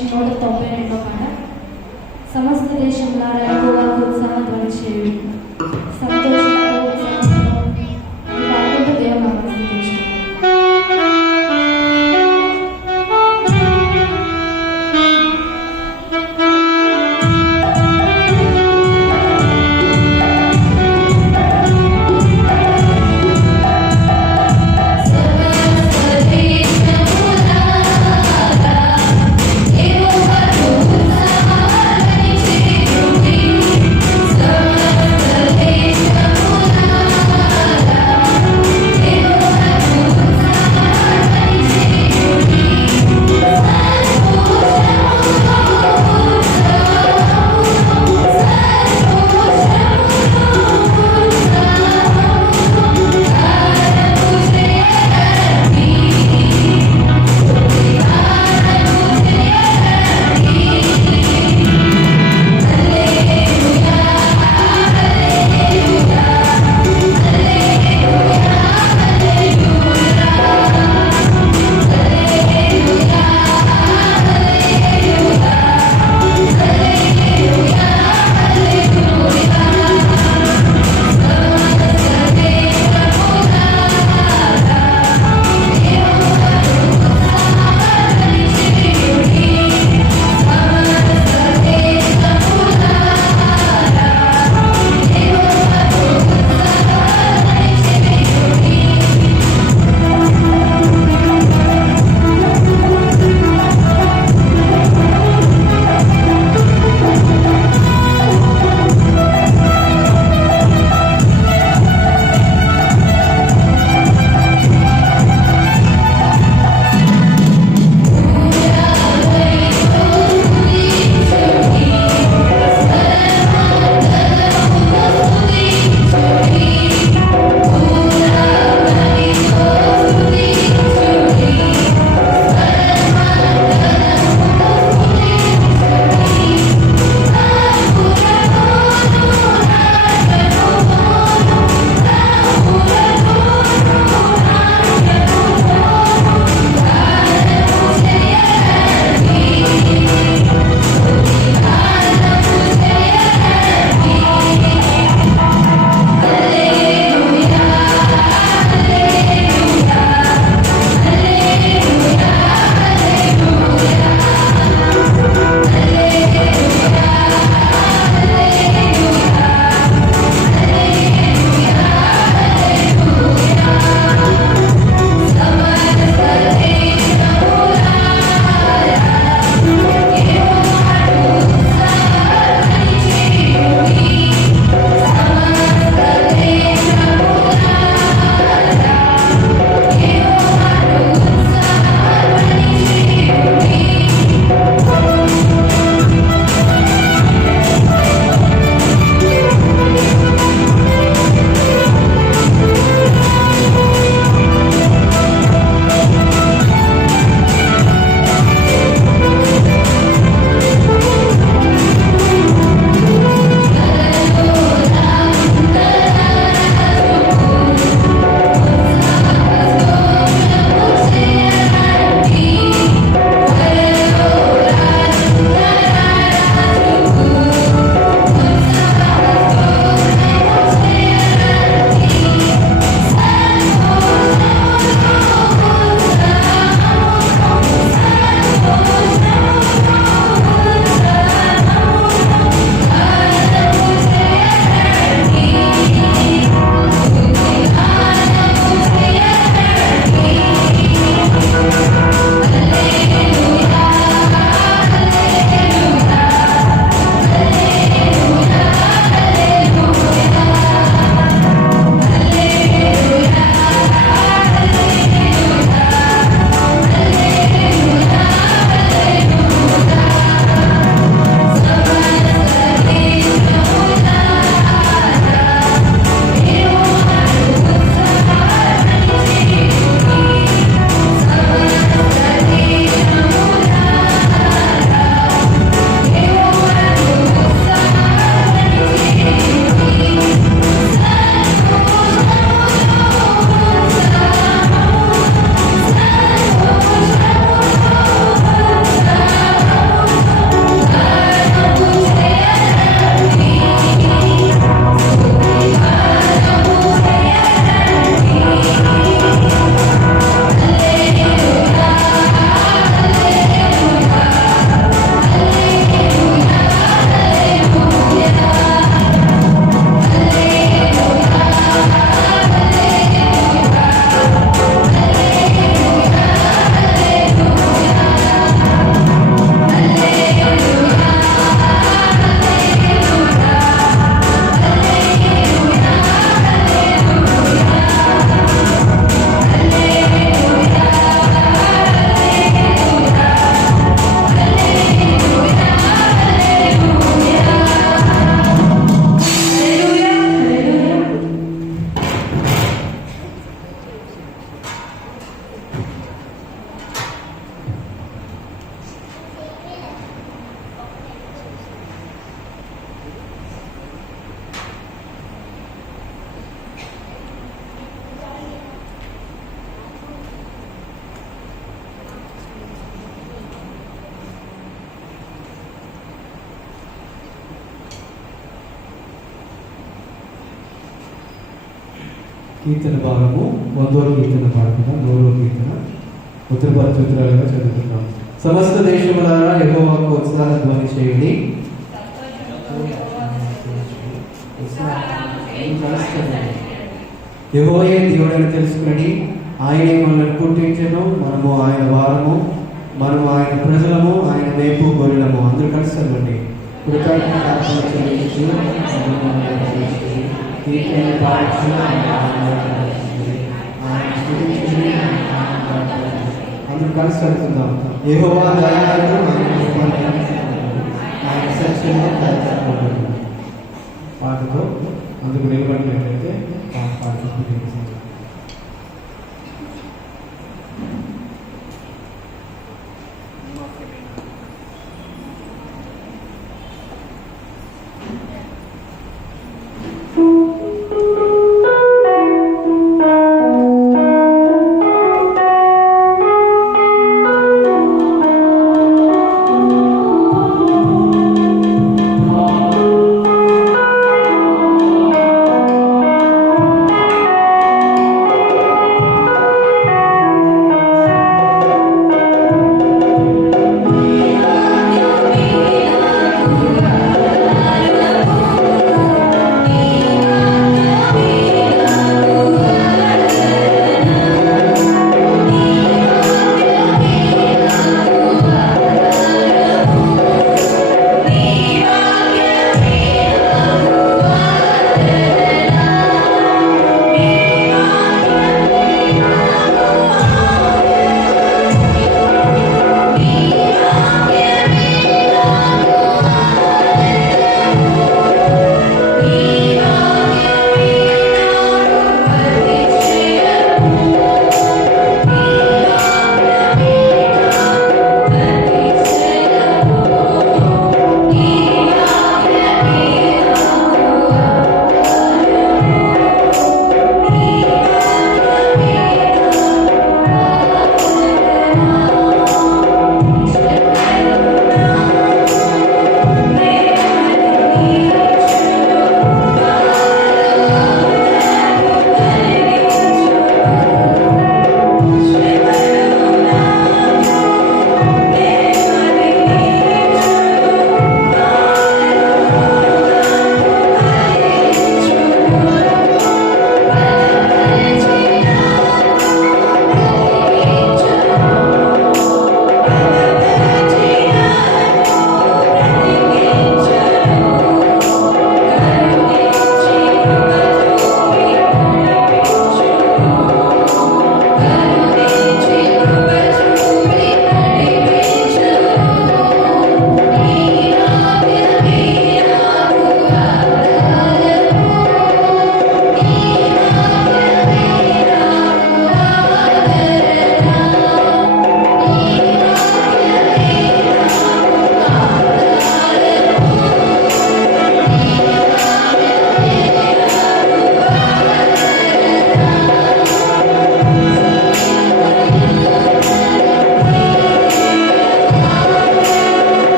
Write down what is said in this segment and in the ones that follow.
నుంచి 192 పాట. సమస్త దేశంలో యెహోవాకు ఉత్సాహధ్వని చేయుడి, సంతోషంతో ఉత్సాహంతో ఈ పాటతో దేవుని స్తుతించుడి. Thank you. కీర్తన భాగము 100వ కీర్తన పాడుకుందాం. 100వ కీర్తన ఉత్తరపరచుత్రాలుగా చదువుకుందాం. సమస్త దేశములారా యెహోవాకు ఉత్సాహ ధ్వని చేయుడి. యెహోవాయే దేవుడని తెలుసుకుని ఆయనే మనల్ని పుట్టించెను, మనము ఆయన వారము, మనము ఆయన ప్రజలము, ఆయన మేపు గొర్రెలము. అందరూ కలిసి చదవండి. అందరూ కలిసి చదువుకుందాం. యెహోవా దయాళుడు, ఆయన సత్యము దయచేయబడును. పాటతో అందుకు నిలబడినట్లయితే పాడుకుంటూ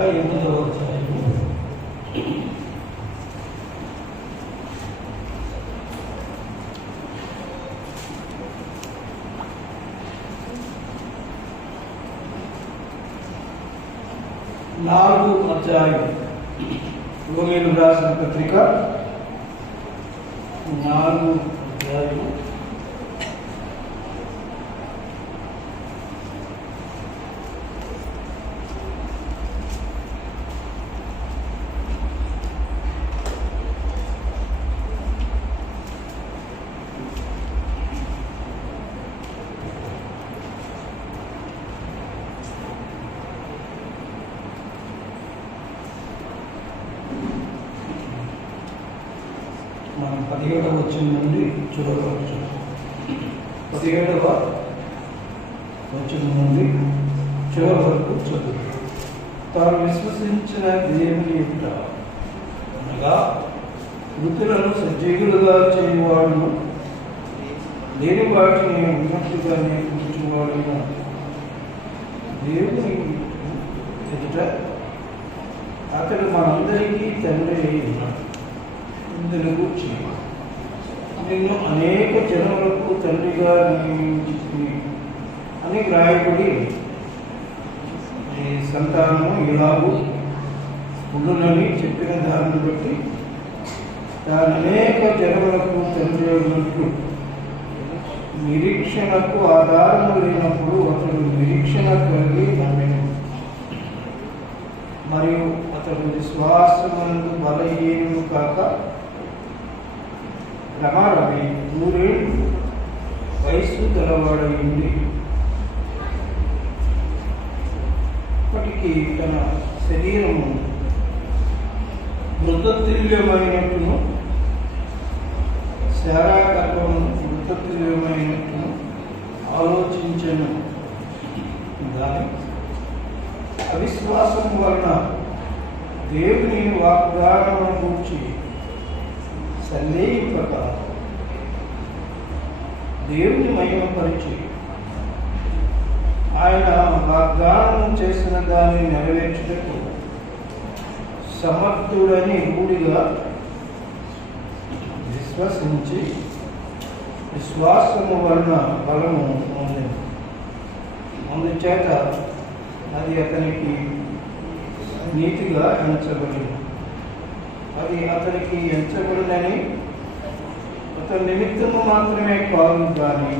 అనగా 8వ అధ్యాయము 4వ అధ్యాయం రోమీయులకు రాసిన పత్రిక 4వ అధ్యాయము మనం 17వ వచనం నుండి చూడవచ్చు. 17వ వచనం నుండి చివరి వరకు చదువు. తాను విశ్వసించిన దేవుని యొక్క అనగా మృతులను సజీవులుగా చేయవాడును, లేని వాటిని ఉన్నట్టుగానే కూర్చువాడును దేవుని ఎదుట అతడు మనందరికీ తండ్రి అయి ఉన్నాడు. ఇందులో నిన్ను అనేక జనములకు తండ్రిగా నియమించి అని వ్రాయబడి ఈ సంతానము ఇలాగూ ఉండునని చెప్పిన దానిని బట్టి తాను అనేక జనములకు తండ్రి అయినట్లు నిరీక్షణకు ఆధారము లేనప్పుడు అతడు నిరీక్షణ కలిగి నమ్మెను. మరియు అతడు విశ్వాసమందు బలహీనుడు కాక ప్రమాణమే 100 ఏళ్ళు వయస్సు గలవాడైంది. ఇప్పటికీ తన శరీరము మృతతుల్యమైనట్టును శారాగర్భము మృతతుల్యమైనట్టును ఆలోచించను. దాని అవిశ్వాసం వలన దేవుని వాగ్దానమును గూర్చి సందేహింపక దేవుని మహిమపరిచి ఆయన వాగ్దానం చేసిన దాన్ని నెరవేర్చుటకు సమర్థుడని రూఢిగా విశ్వసించి విశ్వాసము వలన బలము పొందింది. అందుచేత అది అతనికి నీతిగా ఎంచబడింది. అది అతనికి ఎంచబడినని అతని నిమిత్తము మాత్రమే కాదు, కానీ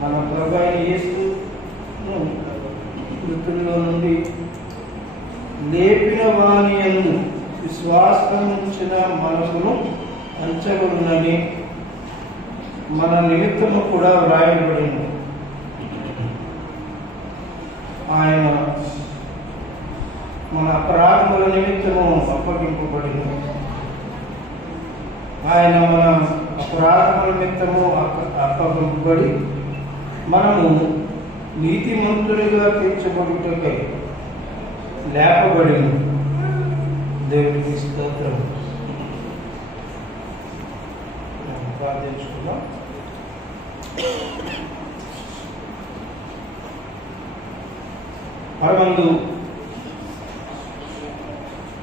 మన ప్రభు అయిన యేసును మృతుల్లో నుండి లేపిన వాని యందు విశ్వాసముంచిన మనకును ఎంచబడినని మన నిమిత్తము కూడా వ్రాయబడింది. ఆయన మన అపరాధముల నిమిత్తము అప్పగింపబడింది. ఆయన మన అపరాధముల నిమిత్తము అప్పగింపబడి మనము నీతిమంతులుగా తీర్చబడుటకై లేపబడింది. దేవుడికి స్తోత్రం. ప్రార్థించుకుందాం. పరమందు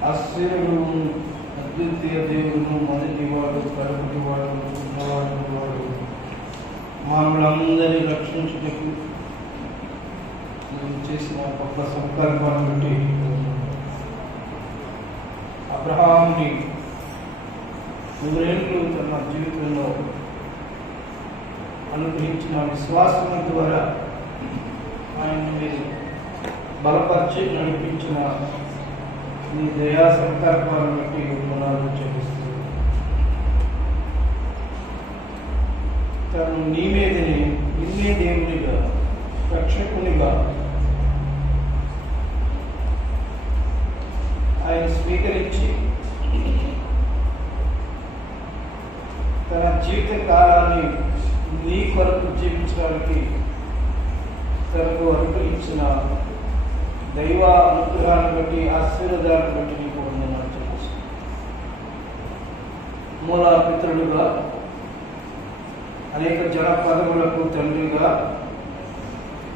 ఆశ్చర్యుడు, అద్వితీయ దేవుడును, మొదటివాడు, కడపటివాడు, ఉన్నవాడు వాడు మానవులందరినీ రక్షించుటకు నువ్వు చేసిన గొప్ప సంకల్పాన్ని బట్టి అబ్రహాముని 100 ఏళ్ళు తన జీవితంలో అనుగ్రహించిన విశ్వాసం ద్వారా ఆయన మీరు బలపరిచి నడిపించిన నీ దయా సంకల్పాలను బట్టి వందనాలు చెల్లిస్తుంది. తను నీ మీదని నిన్నే దేవునిగా రక్షకునిగా ఆయన స్వీకరించి తన జీవిత కాలాన్ని నీ కొరకు జీవించడానికి తనకు అనుగ్రహించిన దైవ అనుగ్రహాన్ని బట్టి ఆశీర్వాదాలను బట్టి నీకు వందనాలు చెల్లిస్తున్నాను. మూల పితరుడుగా అనేక జనపదములకు తండ్రిగా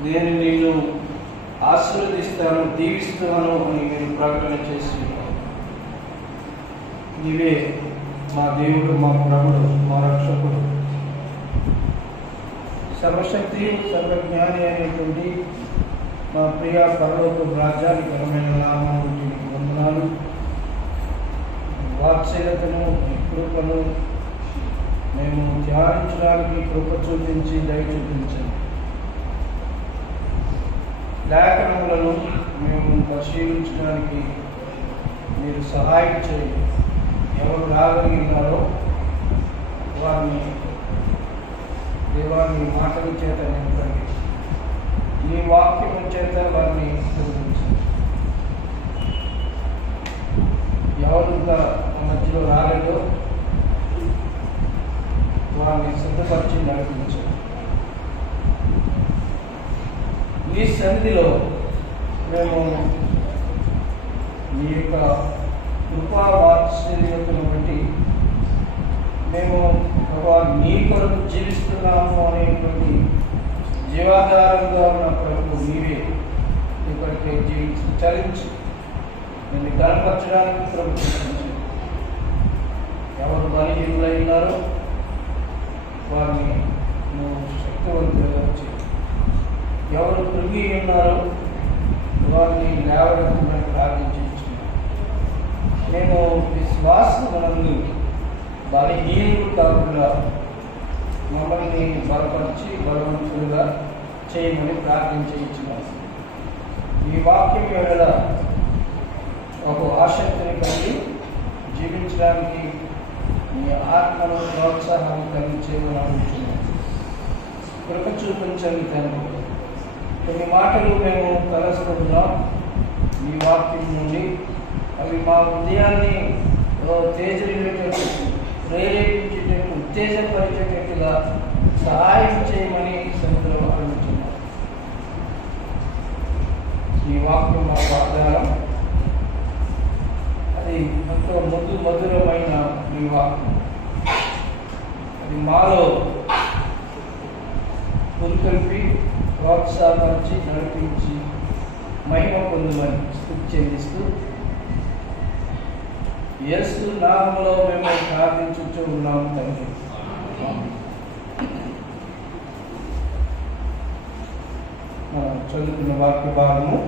నేను నిన్ను ఆశీర్వదిస్తాను, దీవిస్తాను అని మీరు ప్రకటన చేసి నీవే మా దేవుడు, మా ప్రభుడు, మా రక్షకుడు, సర్వశక్తి సర్వజ్ఞాని అయినటువంటి మా ప్రియ పరలోక రాజ్యానికి ఘనమైన నామములు నీకు వందనాలు. వాత్సల్యతను కృపను మేము ధ్యానించడానికి కృప చూపించి దయ చూపించండి. లేఖనములను మేము పరిశీలించడానికి మీరు సహాయం చేయండి. ఎవరు రాగలిగినారో వారిని దేవాన్ని మాటల చేత నింపండి, నీ వాక్యం చేత వారిని పూజించండి. ఎవరు ఇంకా మధ్యలో రాలేదో వారిని సిద్ధపరిచి నడిపించండి. ఈ సన్నిధిలో మేము మీ యొక్క కృపా వాత్సల్యతను బట్టి మేము నీ కొరకు జీవిస్తున్నాము అనేటువంటి జీవాధారంగా ఉన్న ప్రభు నీవే ఇప్పటికే జీవించి చలించి నేను కనపరచడానికి ప్రభుత్వం ఎవరు బలహీనులైనారో వారిని నువ్వు శక్తివంతులుగా చేయి. ఎవరు కృంగి ఉన్నారో వారిని లేవడానికి ప్రార్థించున్నాను. మేము విశ్వాసమునందు బలహీనులు కాకుండా మమ్మల్ని బలపరిచి బలవంతులుగా చేయమని ప్రార్థించున్నాను. ఈ వాక్యం వేళ ఒక ఆసక్తిని కలిగి జీవించడానికి మీ ఆత్మను ప్రోత్సాహం కలిగించేమని అనుకుంటున్నాను. కృప చూపించండి తండ్రి. కొన్ని మాటలు మేము తలసుకుంటున్నాం ఈ వాక్యం నుండి. అవి మా హృదయాన్ని తేజరిల్లేటట్టు, ప్రేరేపించేటట్టు, ఉత్తేజపరిచేటట్టుగా సహాయం చేయమని సంతులు అడుగుతున్నాం. ఈ వాక్యం మా వాగ్దానం, అది ఎంతో మధురమైన ఈ వాక్యం. అది మాలో పురుకల్పి ప్రోత్సాహపరిచి నడిపించి మహిమ పొందమని స్తుతి చెల్లిస్తూ యేసు నామములో మేము ప్రార్థించుచూ ఉన్నాము తండ్రి. మనం చదువుకున్న వాక్య భాగము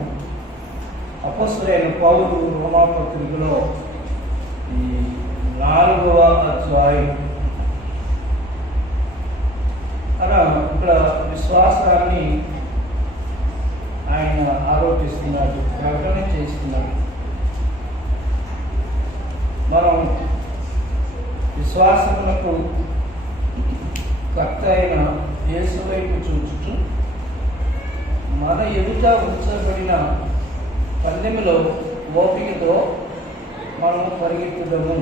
అపొస్తలుడైన పౌలు రోమాపత్రికలో ఈ 4వ అధ్యాయం అలా ఇక్కడ విశ్వాసాన్ని ఆయన ఆరోపిస్తున్నాడు, ప్రకటన చేస్తున్నాడు. మనం విశ్వాసములకు కర్త అయిన యేసు వైపు చూచుతూ మన ఎదుట ఉంచబడిన పందెములో ఓపికతో మనము పరిగెత్తుదము.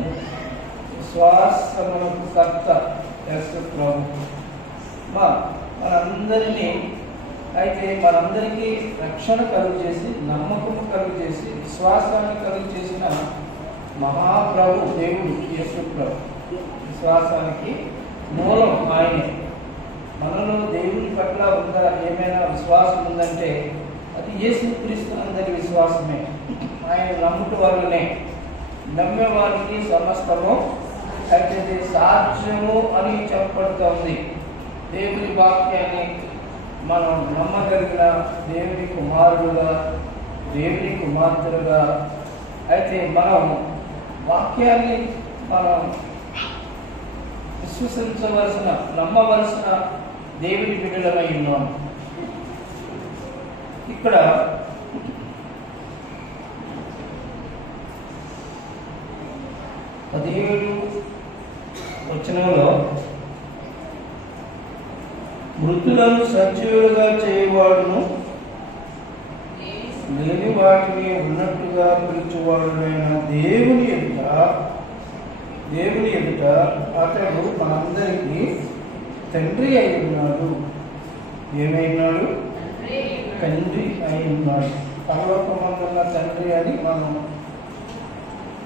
విశ్వాసములకు కర్త యేసు ప్రభు మనందరినీ అయితే మనందరికీ రక్షణ కలుగు చేసి, నమ్మకము కలుగు చేసి, విశ్వాసాన్ని కలుగు చేసిన మహాప్రభు దేవుడు యేసు ప్రభు. విశ్వాసానికి మూలం ఆయనే. మనలో దేవుని పట్ల ఉన్న ఏమైనా విశ్వాసం ఉందంటే అది యేసు క్రీస్తు అందరి విశ్వాసమే. ఆయన నమ్ముట వల్లనే, నమ్మే వారికి సమస్తము అయితే సాధ్యము అని చెప్పబడుతుంది. దేవుని వాక్యాన్ని మనం నమ్మగలిగిన దేవుని కుమారుడుగా, దేవుని కుమార్తెలుగా అయితే మనం వాక్యాన్ని మనం విశ్వసించవలసిన, నమ్మవలసిన దేవుని బిడ్డలమై ఉన్నాము. ఇక్కడ 17 వచనంలో మృతులను సజీవులుగా చేయవాడును, లేని వాటిని ఉన్నట్టుగా పిలుచువాడునైన దేవుని ఎదుట అతడు మనందరికీ తండ్రి అయి ఉన్నాడు. ఏమైనాడు? తండ్రి అయి ఉన్నాడు. పరలోకమందున్న తండ్రి అని మనం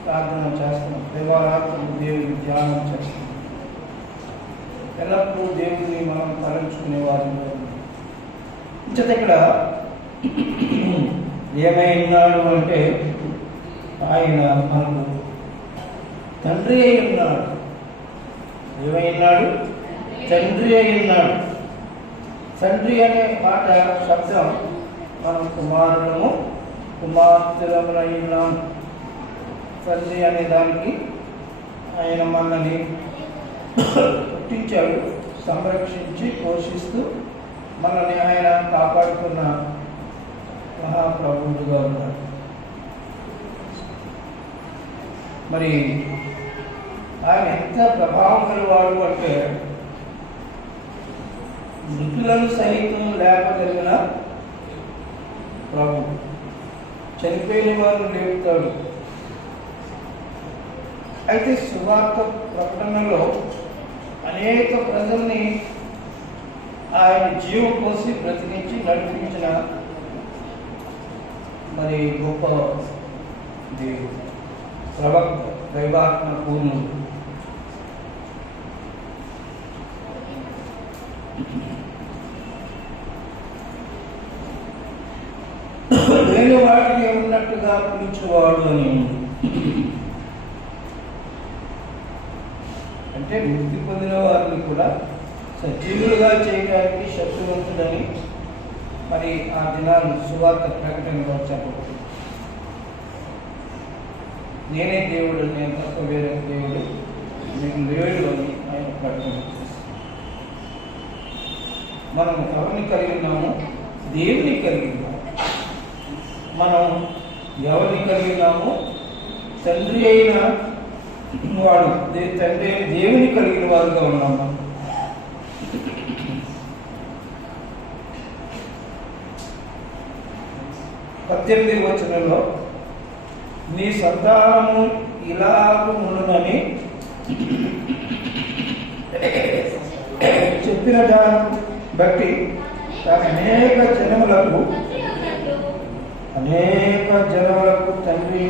ప్రార్థన చేస్తున్నాం. దేవారాత్రులు దేవుని ధ్యానం చేస్తున్నాం. ఎల్లప్పుడూ దేవుని మనం తలంచుకునే వారిలో ఇక్కడ ఏమై ఉన్నాడు అంటే ఆయన మనకు తండ్రి అయి ఉన్నాడు. ఏమై ఉన్నాడు? తండ్రి అయి ఉన్నాడు. తండ్రి అనే మాట శబ్దం మనం కుమారులము కుమార్తెలములై ఉన్నాం. తండ్రి అనే దానికి ఆయన మనల్ని పుట్టించాడు, సంరక్షించి పోషిస్తూ మనల్ని ఆయన కాపాడుతున్న మహాప్రభువుగా ఉన్నాడు. మరి ఆయన ఎంత ప్రభావం గలవాడు అంటే మృతులను సైతం లేపగలిగిన ప్రభు, చనిపోయిన వారిని లేపుతాడు. అయితే సువార్త ప్రకటనలో అనేక ప్రజల్ని ఆయన జీవం పోసి బ్రతికించి నడిపించిన మరి గొప్ప దేవుడు, ప్రవక్త, దైవాత్మ పూర్ణుడు. లేని వాటిని ఉన్నట్టుగా పిలుచువాడు అని ఉంది. అంటే మృతి పొందిన వారిని కూడా సజీవులుగా చేయడానికి శక్తివంతుడని మరి ఆ దినాలు సువార్త ప్రకటనలో చెప్పబడింది. నేనే దేవుడు, నేను తప్ప వేరే దేవుడు మీకు లేడు అని ఆయన ప్రకటన చేశారు. మనం ఎవరిని కలిగి ఉన్నాము? దేవుని కలిగి ఉన్నాము. మనం ఎవరిని కలిగి ఉన్నాము? తండ్రి అయిన వాడు, తండ్రి అయిన దేవుని కలిగిన వారుగా ఉన్నాము. 18వ వచనంలో నీ సంతానము ఇలాగు ఉండునని చెప్పిన దాన్ని బట్టి అనేక జనములకు తండ్రి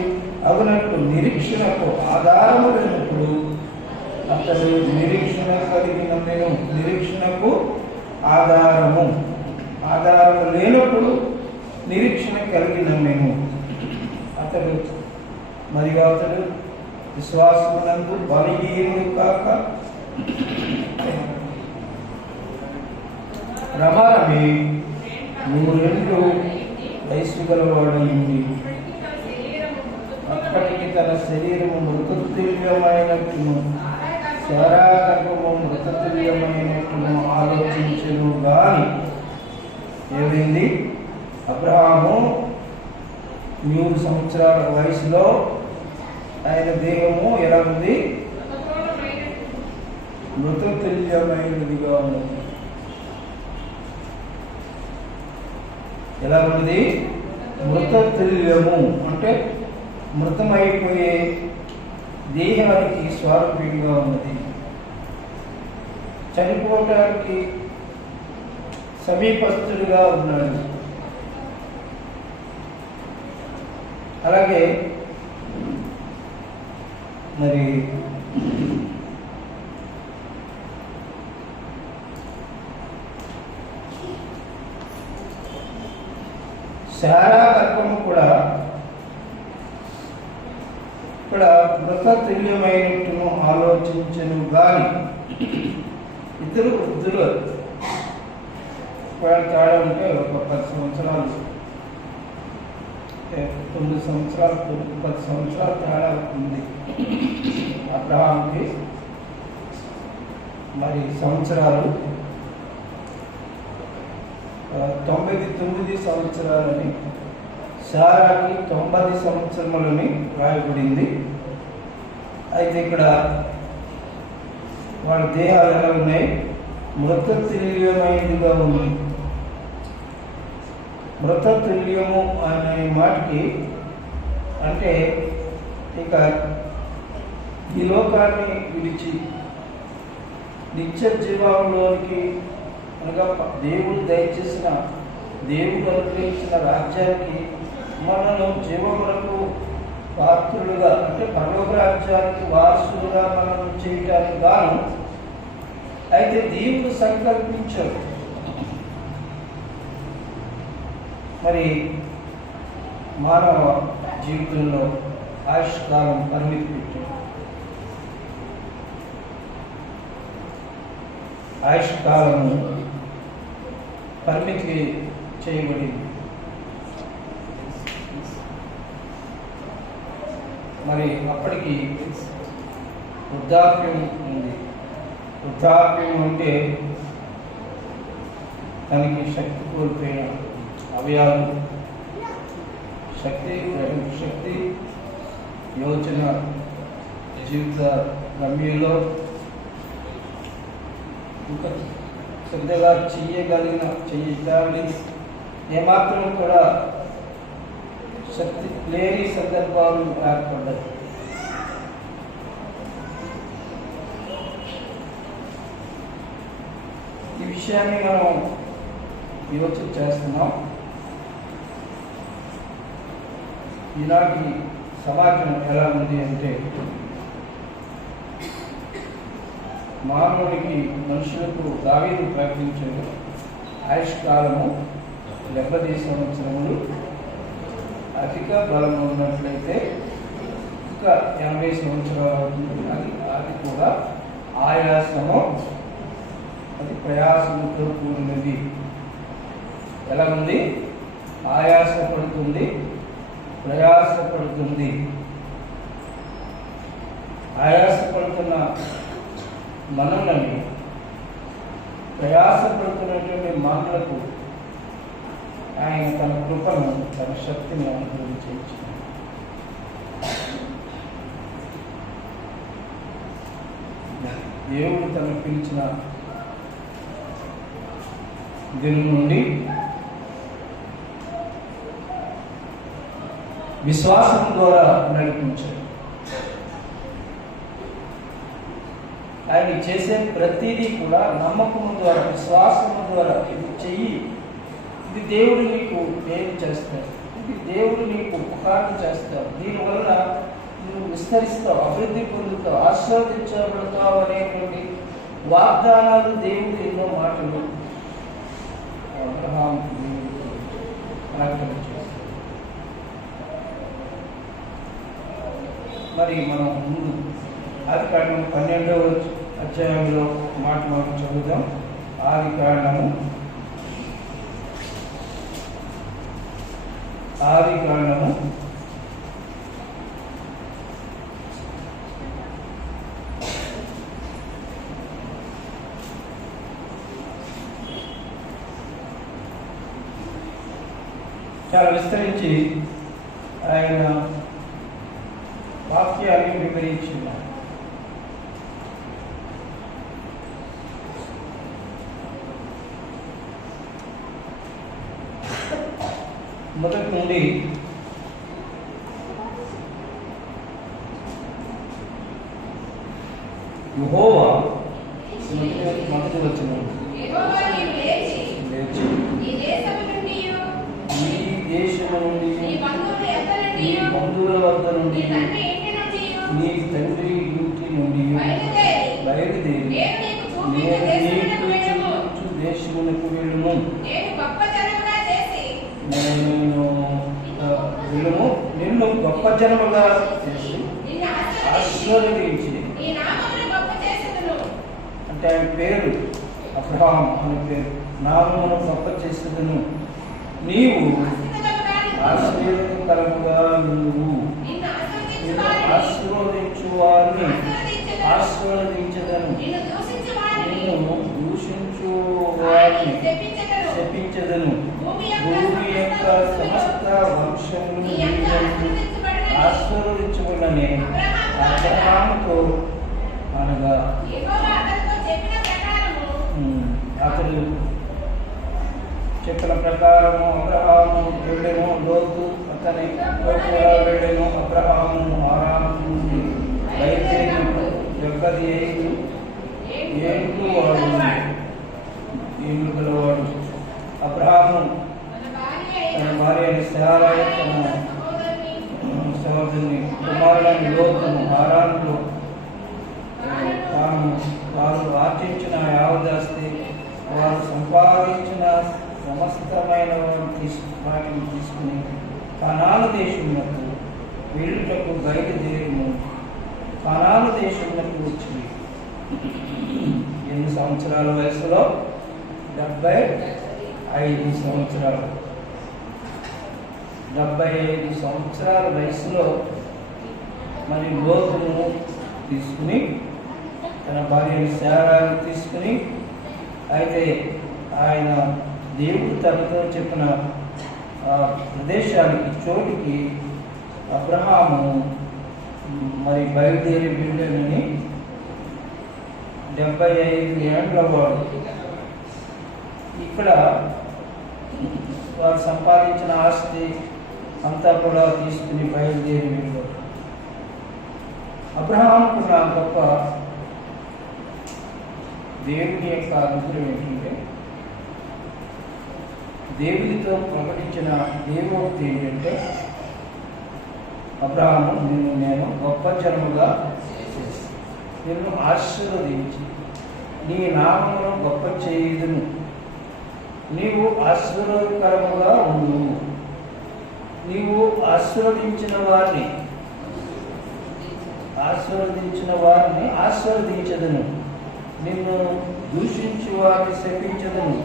అగునట్టు నిరీక్షణకు ఆధారము లేనప్పుడు అతడు నిరీక్షణ కలిగిన నేను. నిరీక్షణకు ఆధారము లేనప్పుడు నిరీక్షణ కలిగిన మేము. అతడు విశ్వాసమునందు బలహీనుడు కాక రమారమి 3 ఏళ్ళు వయస్సు గలవాడైంది. అప్పటికి తన శరీరము మృతతుల్యమైనట్టును శారా గర్భము మృతతుల్యమైనట్టును ఆలోచించను గాని ఏమైంది? అబ్రహాము 100 సంవత్సరాల వయసులో ఆయన దేహము ఎలా ఉంది? మృతతుల్యమైనదిగా ఉన్నది. ఎలా ఉన్నది? మృతతుల్యము అంటే మృతమైపోయే దేహానికి స్వరూపంగా ఉన్నది. చనిపోవటానికి సమీపస్తుడిగా ఉన్నాడు. అలాగే మరి శారా గర్భము కూడా మృతతుల్యమైనట్టును ఆలోచించను గాని ఇద్దరు వృద్ధులు వాళ్ళ తేడా ఉంటే ఒక 10 సంవత్సరాలు 9 సంవత్సరాలు 10 సంవత్సరాల తేడా ఉంది. అబ్రహాంకి మరి సంవత్సరాలు 99 సంవత్సరాలని, శారాకి 90 సంవత్సరములని రాయబడింది. అయితే ఇక్కడ వాళ్ళ దేహాలు ఎలా ఉన్నాయి? మృతతుల్యమైనదిగా ఉంది. మృతతుల్యము అనే మాటకి అంటే ఇక ఈ లోకాన్ని విడిచి నిత్య జీవంలోనికి అనగా దేవుడు దయచేసిన, దేవుడు అనుగ్రహించిన రాజ్యానికి మనను జీవములకు పాత్రులుగా అంటే పరలోక రాజ్యానికి వారసులుగా మనం చేయటానికి గాను అయితే దేవుడు సంకల్పించాడు. మరి మానవ జీవితంలో ఆయుష్కాలం పరిమితి పెట్టి ఆయుష్కాలము పరిమితి చేయబడింది. మరి అప్పటికి వృద్ధాప్యం ఉంది. వృద్ధాప్యం అంటే తనకి శక్తి కోల్పోయిన అవయాలు, శక్తి యోచన జీవిత గమ్యంలో ఇంకా పెద్దగా చెయ్యాలి ఏమాత్రం కూడా శక్తి లేని సందర్భాలు ఏర్పడ్డాయి. ఈ విషయాన్ని మనం యోచన చేస్తున్నాం. ఈనాటి సమాజం ఎలా ఉంది అంటే మానవుడికి మనుషులకు దావీదు ప్రకటించాడు, ఆయుష్కాలము 70 సంవత్సరములు, అధిక బలం ఉన్నట్లయితే ఇంకా 80 సంవత్సరాలు అవుతుంది. అది కూడా ఆయాసము, అది ప్రయాసంతో కూడినది. ఎలా ఉంది? ఆయాసపడుతుంది, ప్రయాసపడుతుంది. ఆయాసపడుతున్న మనల్ని, ప్రయాసపడుతున్నటువంటి మనలకు ఆయన తన కృపను, తన శక్తిని అనుగ్రహించు. దేవుడు తను పిలిచిన దినం నుండి విశ్వాసం ద్వారా నడిపించాడు. ఆయన చేసే ప్రతిదీ కూడా నమ్మకము ద్వారా, విశ్వాసము ద్వారా. ఇది చెయ్యి, ఇది దేవుడు నీకు మేలు చేస్తాడు, ఇది దేవుడు నీకు ఉపకారం చేస్తాడు, దీనివల్ల నువ్వు విస్తరిస్తావు, అభివృద్ధి పొందుతావు, ఆశీర్వదించబడతావు అనేటువంటి వాగ్దానాలు దేవుడు ఎన్నో మాటలు అబ్రహాం ప్రకటన చేస్తాడు. మరి మనం ముందు ఆదికాండము 12వ అధ్యాయంలో మాట మనం చదువుదాం. ఆదికాండము చాలా విస్తరించి ఆయన వాక్యాన్ని వివరించున్నారు. మొదటి నుండి యెహోవా మొదటి వచ్చిన ఈ దేశము నుండి, నీ బంధువుల వద్ద నుండి, నీ తండ్రి ఇంటి నుండి బయలుదేరి నేను చూపించు దేశమునకు వెళ్ళుము. నిన్ను గొప్ప జనముగా చేసి ఆశీర్వదించి, అంటే ఆయన పేరు అబ్రహాం అనే పేరు, నామమును గొప్ప చేసేదను, నీవు ఆశీర్వదకరముగా నువ్వు ఆశీర్వదించు వారిని ఆశీర్వదించదను, నిన్ను దూషించు వారిని శపించదను, భూమి యొక్క సమస్త వంశములు ఆశీర్వదించబడినని అబ్రహాముతో అనగా అతడు చెప్పిన ప్రకారము అబ్రహాము వెళ్ళెను. లోతు అతని కూడా వెళ్ళెను. అబ్రహాము హారాను నుండి బయలుదేరినప్పుడు 75 ఏళ్ళు గలవాడు. అబ్రహాము తన భార్య అయిన శారాయి, తన సహోదరుని కుమారుడైన లోతును హారానులో వారు ఆర్జించిన యావదాస్తి, వారు సంపాదించిన సమస్తమైన వాటిని తీసుకుని కనాను దేశమునకు వెళ్ళుటకు బయలుదేరుము. కనాను దేశమునకు వచ్చి ఎన్ని సంవత్సరాల వయసులో? 75 సంవత్సరాలు. 75 సంవత్సరాల వయసులో మరి లోతును తీసుకుని తన భార్య శారాను తీసుకుని, అయితే ఆయన దేవుడు తనతో చెప్పిన ప్రదేశానికి చోటికి అబ్రహాము మరి బయలుదేరి వెళ్ళానని 75 ఏళ్ల వాడు ఇక్కడ వారు సంపాదించిన ఆస్తి అంతా కూడా తీసుకుని బయలుదేరి వెళ్ళారు. అబ్రహాముకున్న గొప్ప దేవుని యొక్క అనుగ్రహం ఏంటంటే, దేవునితో ప్రకటించిన దేవోక్తి ఏంటంటే, అబ్రహాము నేను గొప్ప జనముగా నిన్ను ఆశీర్వదించి నీ నామమును గొప్ప చేయుదును, నీవు ఆశీర్వాదకరముగా ఉండు, నీవు ఆశీర్వదించిన వారిని ఆశీర్వదించదను, నిన్ను దూషించు వారిని శపించదను,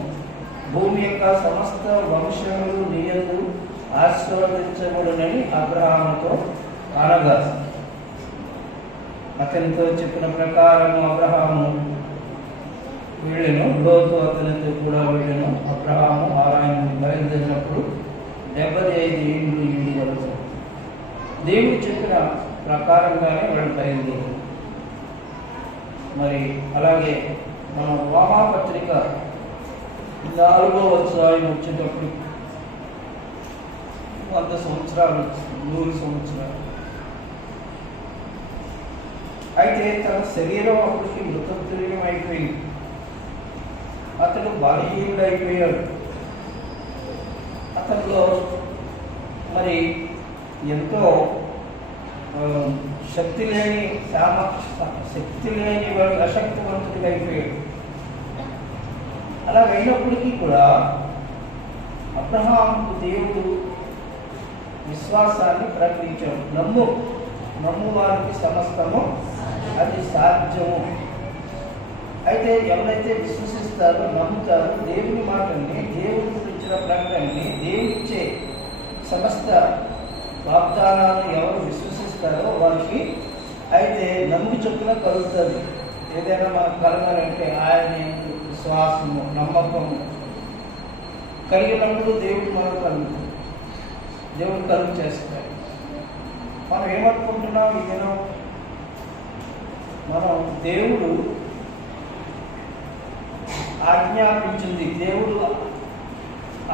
భూమి యొక్క సమస్త వంశములు నీయందు ఆశీర్వదించబడునని అబ్రహాముతో అనగా, అతనితో చెప్పిన ప్రకారము అబ్రహాము వెళ్ళెను. లోతు అతనితో కూడా వెళ్ళెను. అబ్రహాము హారాను బయలుదేరినప్పుడు 75 ఏళ్ళు ఈడు వరకు దేవుడు చెప్పిన ప్రకారంగానే వాళ్ళు బయలుదేరారు. మరి అలాగే మన రోమాపత్రిక 4వ అధ్యాయం వచ్చేటప్పుడు 100 సంవత్సరాలు 100 సంవత్సరాలు. అయితే తన శరీరం అప్పటికి మృతతుల్యం అయిపోయింది. అతడు బలహీనుడు అయిపోయాడు. అతనిలో మరి ఎంతో శక్తి లేని వాడు అశక్తివంతుడిగా అయిపోయాడు. అలా అయినప్పటికీ కూడా అబ్రహాముకు దేవుడు విశ్వాసాన్ని ప్రకటించాడు. నమ్ము వారికి సమస్తము అది సాధ్యము. అయితే ఎవరైతే విశ్వసిస్తారో, నమ్ముతారో, దేవుని మాటల్ని, దేవుడి ఇచ్చిన ప్రకటనని, దేవుడిచ్చే సమస్త వాగ్దానాలను ఎవరు విశ్వసిస్తారో వారికి అయితే నమ్మి చొప్పున కలుగుతుంది. ఏదైనా మనకు కలగాలంటే ఆయన విశ్వాసము, నమ్మకము కలిగినప్పుడు దేవుడు మనకు కలుగుతుంది, దేవుడు కలుగు చేస్తాడు. మనం ఏమనుకుంటున్నాం? ఈ దినం మనం దేవుడు ఆజ్ఞాపించింది, దేవుడు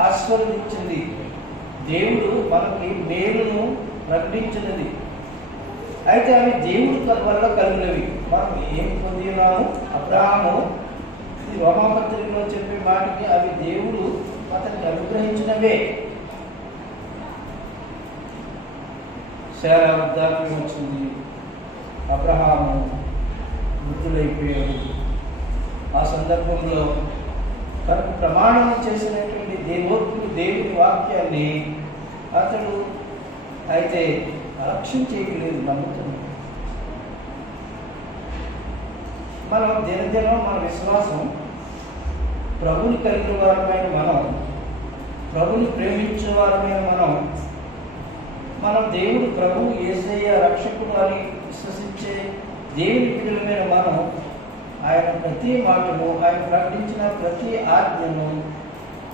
ఆశీర్వదించింది, దేవుడు మనకి మేలును ప్రకటించినది. అయితే అవి దేవుడి వల్ల కలిగినవి. మనం ఏం పొందినాము? అబ్రహాము ఈ రోమాపత్రికలో చెప్పే మాటకి అవి దేవుడు అతనికి అనుగ్రహించినవే. శారా వృద్ధాప్యం వచ్చింది, అబ్రహాము వృద్ధులైపోయాడు. ఆ సందర్భంలో తనకు ప్రమాణం చేసినటువంటి దేవుని వాక్యాన్ని అతడు అయితే అలక్ష్యం చేయలేదు, నమ్ముతున్నాడు. మనం దినదినం మన విశ్వాసం ప్రభుని కలిగిన వారమైన మనం, ప్రభుని ప్రేమించే వారమైన మనం దేవుడు ప్రభు యేసయ్య రక్షకుడు అని విశ్వసించే దేవుని బిడ్డలమైన మనం ఆయన ప్రతి మాటను, ఆయన ప్రకటించిన ప్రతి ఆజ్ఞను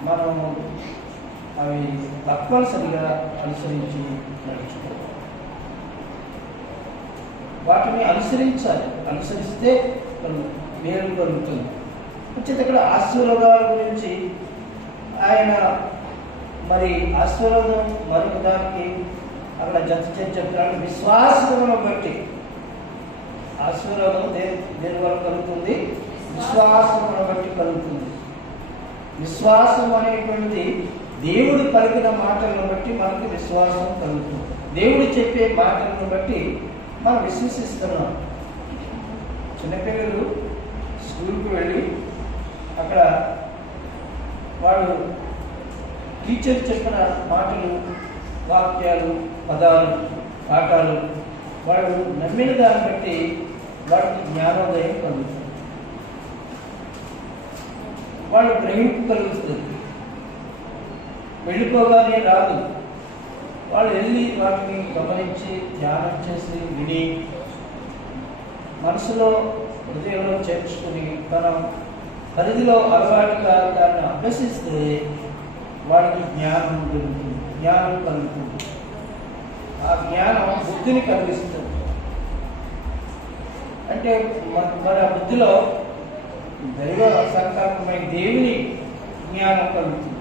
మనము అవి తప్పనిసరిగా అనుసరించి నడుచుకోవాలి. వాటిని అనుసరించాలి. అనుసరిస్తే మేలు కలుగుతుంది. వచ్చేది ఇక్కడ ఆశీర్వాదాల గురించి ఆయన మరి ఆశీర్వాదం మరొక దానికి అక్కడ చెప్తున్నాడు. విశ్వాసమును బట్టి ఆశీర్వాదం దేని వరకు కలుగుతుంది? విశ్వాసమును బట్టి కలుగుతుంది. విశ్వాసం అనేటువంటిది దేవుడు పలికిన మాటలను బట్టి మనకి విశ్వాసం కలుగుతుంది. దేవుడు చెప్పే మాటలను బట్టి మనం విశ్వసిస్తున్నాం. చిన్నపిల్లలు స్కూల్కి వెళ్ళి అక్కడ వాడు టీచర్ చెప్పిన మాటలు, వాక్యాలు, పదాలు, పాఠాలు వాడు నమ్మిన దాన్ని బట్టి వాడికి జ్ఞానోదయం కలుగుతుంది, వాడు గ్రహింపు కలుగుతుంది. వెళ్ళిపోగానే రాదు, వాళ్ళు వెళ్ళి వాటిని గమనించి ధ్యానం చేసి విని మనసులో హృదయంలో చేర్చుకుని తన పరిధిలో అలవాటుగా దాన్ని అభ్యసిస్తే వాడికి జ్ఞానం దొరుకుతుంది, జ్ఞానం కలుగుతుంది. ఆ జ్ఞానం బుద్ధిని కలిగిస్తుంది. అంటే మన బుద్ధిలో దైవ సంకల్పమైన దేవుని జ్ఞానం కలుగుతుంది.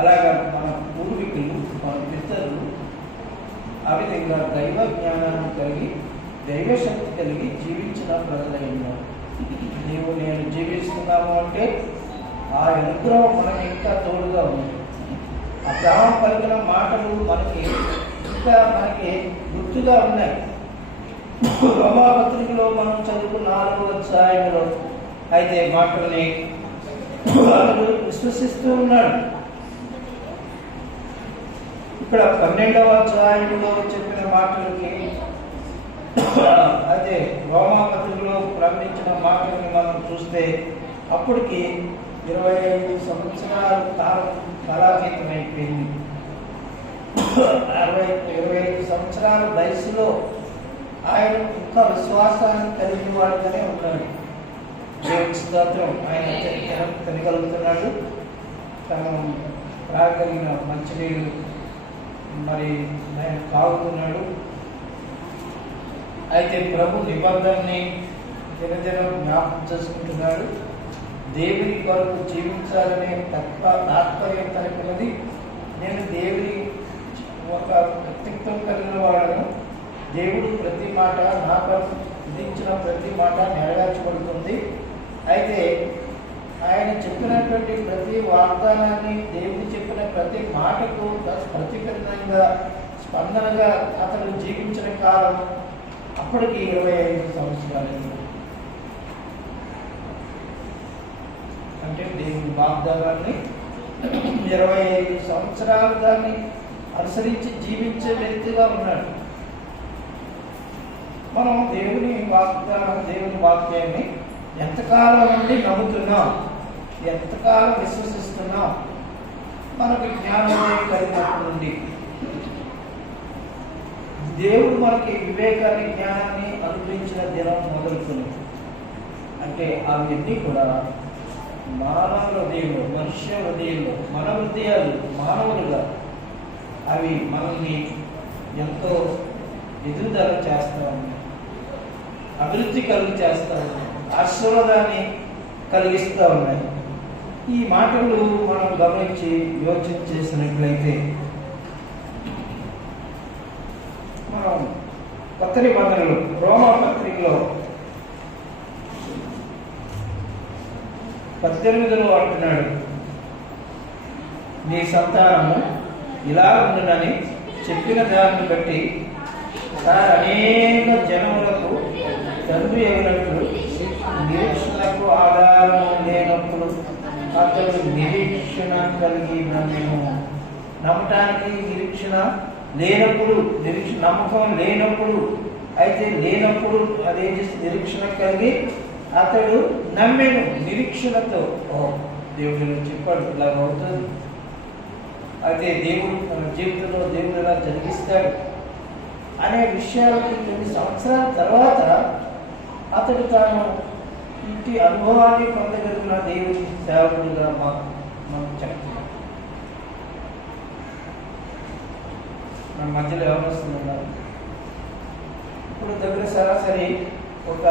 అలాగా మన పూర్వీకులు, మన పితరులు ఆ విధంగా దైవ జ్ఞానాన్ని కలిగి దైవ శక్తి కలిగి జీవించిన ప్రజలైనారు. నీవు నేను జీవిస్తున్నాము అంటే ఆ అనుగ్రహం మనకి ఇంకా తోడుగా ఉంది. ఆ గ్రామం పలికిన మాటలు మనకి గుర్తుగా ఉన్నాయి. రోమాపత్రికలో మనం చదువుకున్న 4వ అధ్యాయంలో అయితే మాటల్ని విశ్వసిస్తూ ఉన్నాడు. ఇక్కడ 12వ అధ్యాయంలో చెప్పిన మాటలకి అదే రోమాపత్రికలో ప్రకటించిన మాటలని మనం చూస్తే అప్పటికి 25 సంవత్సరాలు కాలాతీతం అయిపోయింది. 25 సంవత్సరాల వయసులో ఆయన ఇంకా విశ్వాసాన్ని కలిగిన వాడుగానే ఉన్నాడు. దేవుని స్తోత్రం. ఆయన తినగలుగుతున్నాడు, తను త్రాగలిగిన మంచినీళ్ళు మరి ఆయన తాగుతున్నాడు. అయితే ప్రభు నిబంధనని దినదినం జ్ఞాపకం చేసుకుంటున్నాడు. దేవుని కొరకు జీవించాలనే తాత్పర్యం తనకున్నది. నేను దేవుని ఒక వ్యక్తిత్వం కలిగిన వాడను. దేవుడు ప్రతి మాట నాకు విధించిన ప్రతి మాట నెరవేర్చబడుతుంది. అయితే ఆయన చెప్పినటువంటి ప్రతి వాగ్దానాన్ని, దేవుడు చెప్పిన ప్రతి మాటకు ప్రతిఫలంగా స్పందనగా అతను జీవించిన కాలం అప్పటికి 25 సంవత్సరాలు. అంటే దేవుని వాగ్దానాన్ని 25 సంవత్సరాలు దాన్ని అనుసరించి జీవించే వ్యక్తిగా ఉన్నాడు. మనం దేవుని వాక్యాన్ని ఎంతకాలం నుండి నమ్ముతున్నాం, ఎంతకాలం విశ్వసిస్తున్నాం, మనకు జ్ఞానోదయం కలిగినప్పటి నుండి దేవుడు మనకి వివేకాన్ని, జ్ఞానాన్ని అనుగ్రహించిన దినం మొదలుకొని, అంటే అవన్నీ కూడా మానవ హృదయంలో, మనుష్య హృదయంలో, మన హృదయాలు మానవులుగా అవి మనల్ని ఎంతో ఎదుగుదల చేస్తూ ఉన్నాయి, అభివృద్ధి కలుగు చేస్తూ ఉన్నాయి, ఆశీర్వాదాన్ని కలిగిస్తూ ఉన్నాయి. ఈ మాటలు మనం గమనించి యోచన చేసినట్లయితే మనం కొత్త నిబంధనలు రోమా పత్రికలో 18లో అంటున్నాడు, నీ సంతానము ఇలా ఉండునని చెప్పిన దాన్ని బట్టి అనేక జనములకు తండ్రి అయినట్లు నిరీక్షణకు ఆధారము లేనప్పుడు అతడు నిరీక్షణ కలిగి నమ్మేము. నమ్మటానికి నిరీక్షణ లేనప్పుడు, నమ్మకం లేనప్పుడు, అయితే లేనప్పుడు అదేం చేసి నిరీక్షణ కలిగి అతడు నమ్మేను. నిరీక్షణతో దేవుడు చెప్పాడు ఇలాగ అవుతుంది, అయితే దేవుడు తన జీవితంలో దేవుడు ఎలా జరిగిస్తాడు అనే విషయాలకి కొన్ని సంవత్సరాల తర్వాత అతడు తాను ఇంటి అనుభవాన్ని పొందగలిగిన దేవుని సేవకుడిగా మనం చెప్తున్నాం. మన మధ్యలో ఎవరు వస్తున్నారు? ఇప్పుడు దగ్గర సరాసరి ఒక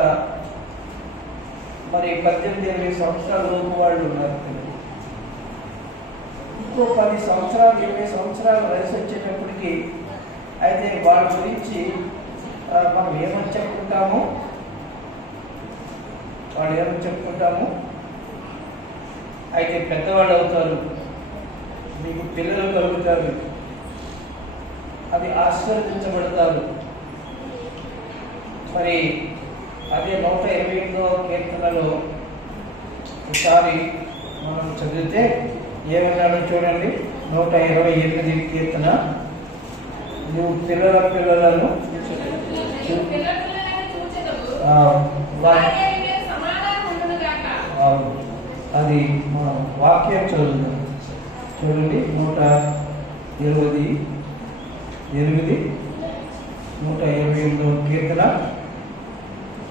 18-20 సంవత్సరాల లోపు వాళ్ళు ఉన్నారు. ఇంకో 10 సంవత్సరాలు 20 సంవత్సరాల వయసు వచ్చేటప్పటికి అయితే వాళ్ళ గురించి మనం ఏమని చెప్పుకుంటాము, అయితే పెద్దవాళ్ళు అవుతారు, మీకు పిల్లలు కలుగుతారు, అది ఆశీర్వదించబడతారు. మరి అదే 128వ కీర్తనలో ఒకసారి మనం చదివితే ఏమన్నాడు చూడండి, 128 కీర్తన. నువ్వు పిల్లలను అది వాక్యం చదువుతాం. చూడండి 128, 128వ కీర్తన.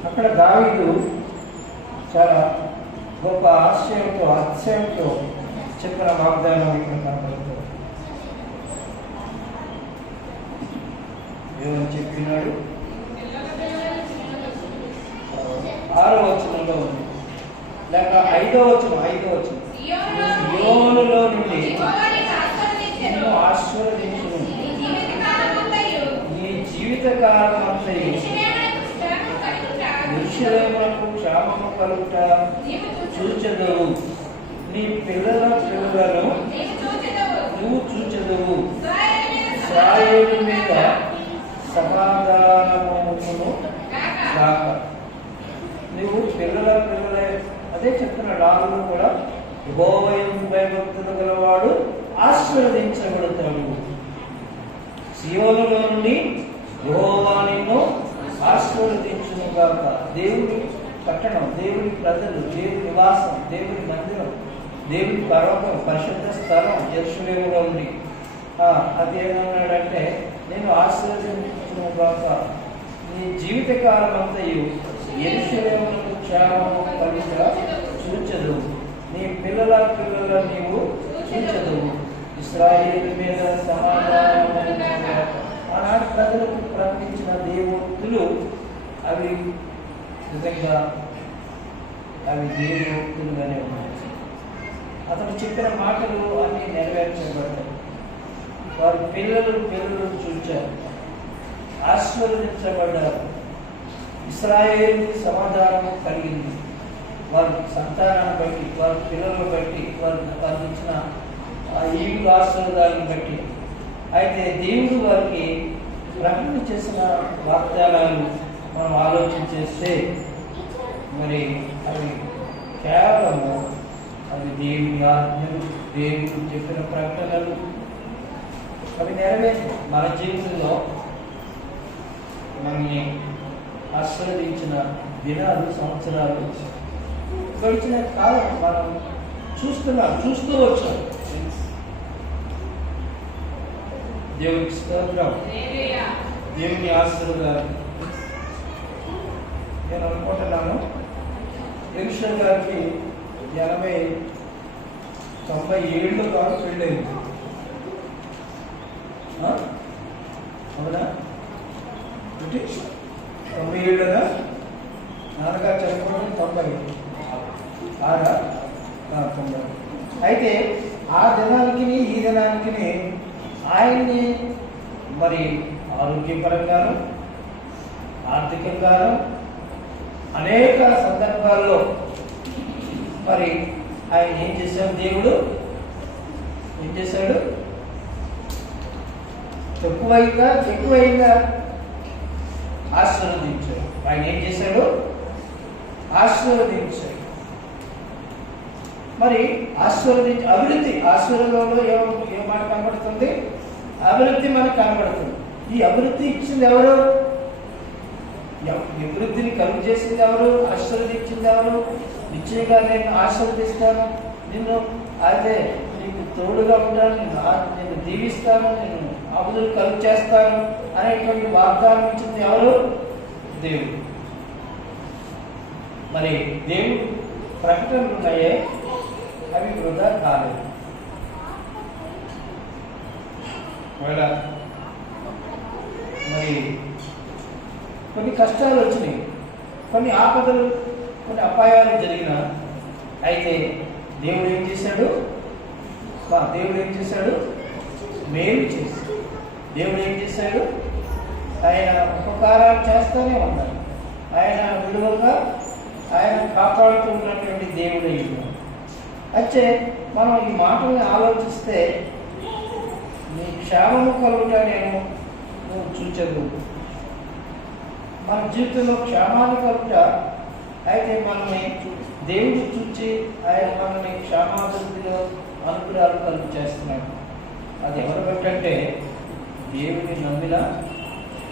అక్కడ దావీదు చాలా గొప్ప ఆశయంతో అతిశయంతో చెప్పిన వాగ్దానం ఇక్కడ కనపడుతుంది. ఏమని చెప్పినాడు? 6వ వచనంలో ఉంది, లేక 5వ వచనం. సియోనులో నుండి నిన్ను ఆశీర్వదించును, నీ జీవితకాలం అంతయు యెరూషలేమునకు క్షేమము కలుగుట చూచెదవు, నీ పిల్లలను నువ్వు చూచెదవు, ఇశ్రాయేలు మీద సమాధానమును గాక. నువ్వు పిల్లల అదే చెప్తున్నాడు. ఆమెను కూడా యెహోవా యందు భయభక్తులు గలవాడు ఆశీర్వదించబడతాడు. సియోనులో నుండి యెహోవా నిన్ను ఆశీర్వదించును గాక. దేవుని పట్టణం, దేవుని ప్రజలు, దేవుని నివాసం, దేవుని మందిరం, దేవుని పర్వతం, పరిశుద్ధ స్థలం యెరూషలేములో ఉంది. అది ఏమన్నాడంటే, నేను ఆశీర్వదించును గాక, నీ జీవితకాలం అంతయు యెరూషలేమునకు క్షేమము కలుగుట చూచెదవు, నీ పిల్లల నీవు చూచెదవు, ఇశ్రాయేలు మీద సమాధానము. ఆనాటి ప్రజలకు ప్రకటించిన దేవుతులు అవి నిజంగా అవి దేవుతులుగానే ఉన్నాయి. అతను చెప్పిన మాటలు అన్ని నెరవేర్చబడ్డాయి. వారి పిల్లలు చూచారు, ఆశీర్వదించబడ్డారు. ఇశ్రాయేలుకి సమాధానం కలిగింది. వారి సంతానాన్ని బట్టి, వారి పిల్లలను బట్టి, వారికి ఇచ్చిన ఈ ఆశీర్వాదాలను బట్టి. అయితే దేవుడు వారికి ప్రకటన చేసిన వాగ్దానాలు మనం ఆలోచన చేస్తే మరి అవి కేవలము అవి దేవుని ఆజ్ఞలు, దేవుడు చెప్పిన ప్రకటనలు అవి నెరవేరు. మన జీవితంలో మనల్ని ఆశీర్వదించిన దినాలు, సంవత్సరాలు, గడిచిన కాలం మనం చూస్తూ వచ్చాం. దేవునికి స్తోత్రం, దేవుని ఆశీర్వాదాలు. నేను అనుకుంటున్నాను, ఎలిషా గారికి 80-90 ఏళ్ళు కాదు పెళ్ళైంది. అవునా? 90 ఏళ్ళుగా నాన్నగారు చనిపోవడం 90. అయితే ఆ దినానికి ఈ దినానికి ఆయన్ని మరి ఆరోగ్యపరంగాను, ఆర్థికంగాను అనేక సందర్భాల్లో మరి ఆయన ఏం చేశాడు? దేవుడు ఏం చేశాడు? ఎక్కువైందా ఆశీర్వదించాడు. ఆయన ఏం చేశాడు? ఆశీర్వదించాడు. మరి అభివృద్ధి, ఆశీర్వాదంలో ఏ మాట కనబడుతుంది? అభివృద్ధి మనకు కనబడుతుంది. ఈ అభివృద్ధి ఇచ్చింది ఎవరు? అభివృద్ధిని కలుగు చేసింది ఎవరు? ఆశీర్వదించింది ఎవరు? నిశ్చయంగా నేను ఆశీర్వదిస్తాను, నిన్ను అయితే నీకు తోడుగా ఉంటాను, నేను దీవిస్తాను, నేను అభివృద్ధి కలుగు చేస్తాను అనేటువంటి వాగ్దానం ఇచ్చింది ఎవరు? దేవుడు. మరి దేవుడు ప్రకటనలు ఉన్నాయే, అవి వృధా కాలేదు. మరి కొన్ని కష్టాలు వచ్చినాయి, కొన్ని ఆపదలు, కొన్ని అపాయాలు జరిగిన. అయితే దేవుడు ఏం చేశాడు? మేలు చేశాడు. దేవుడు ఏం చేశాడు? ఆయన ఉపకారాలు చేస్తూనే ఉన్నాడు. ఆయన విలువగా ఆయన కాపాడుతున్నటువంటి దేవుడు అయ్యాడు. అయితే మనం ఈ మాటల్ని ఆలోచిస్తే, నీ క్షేమము కలుగుట నువ్వు చూచదు. మన జీవితంలో క్షేమాన్ని కలుగుట. అయితే మనల్ని దేవుడు చూచి ఆయన మనల్ని క్షేమాభివృద్ధిలో అనుగ్రహాలు కలుగు చేస్తున్నాడు. అది ఎవరు బట్టి అంటే దేవుని నమ్మిన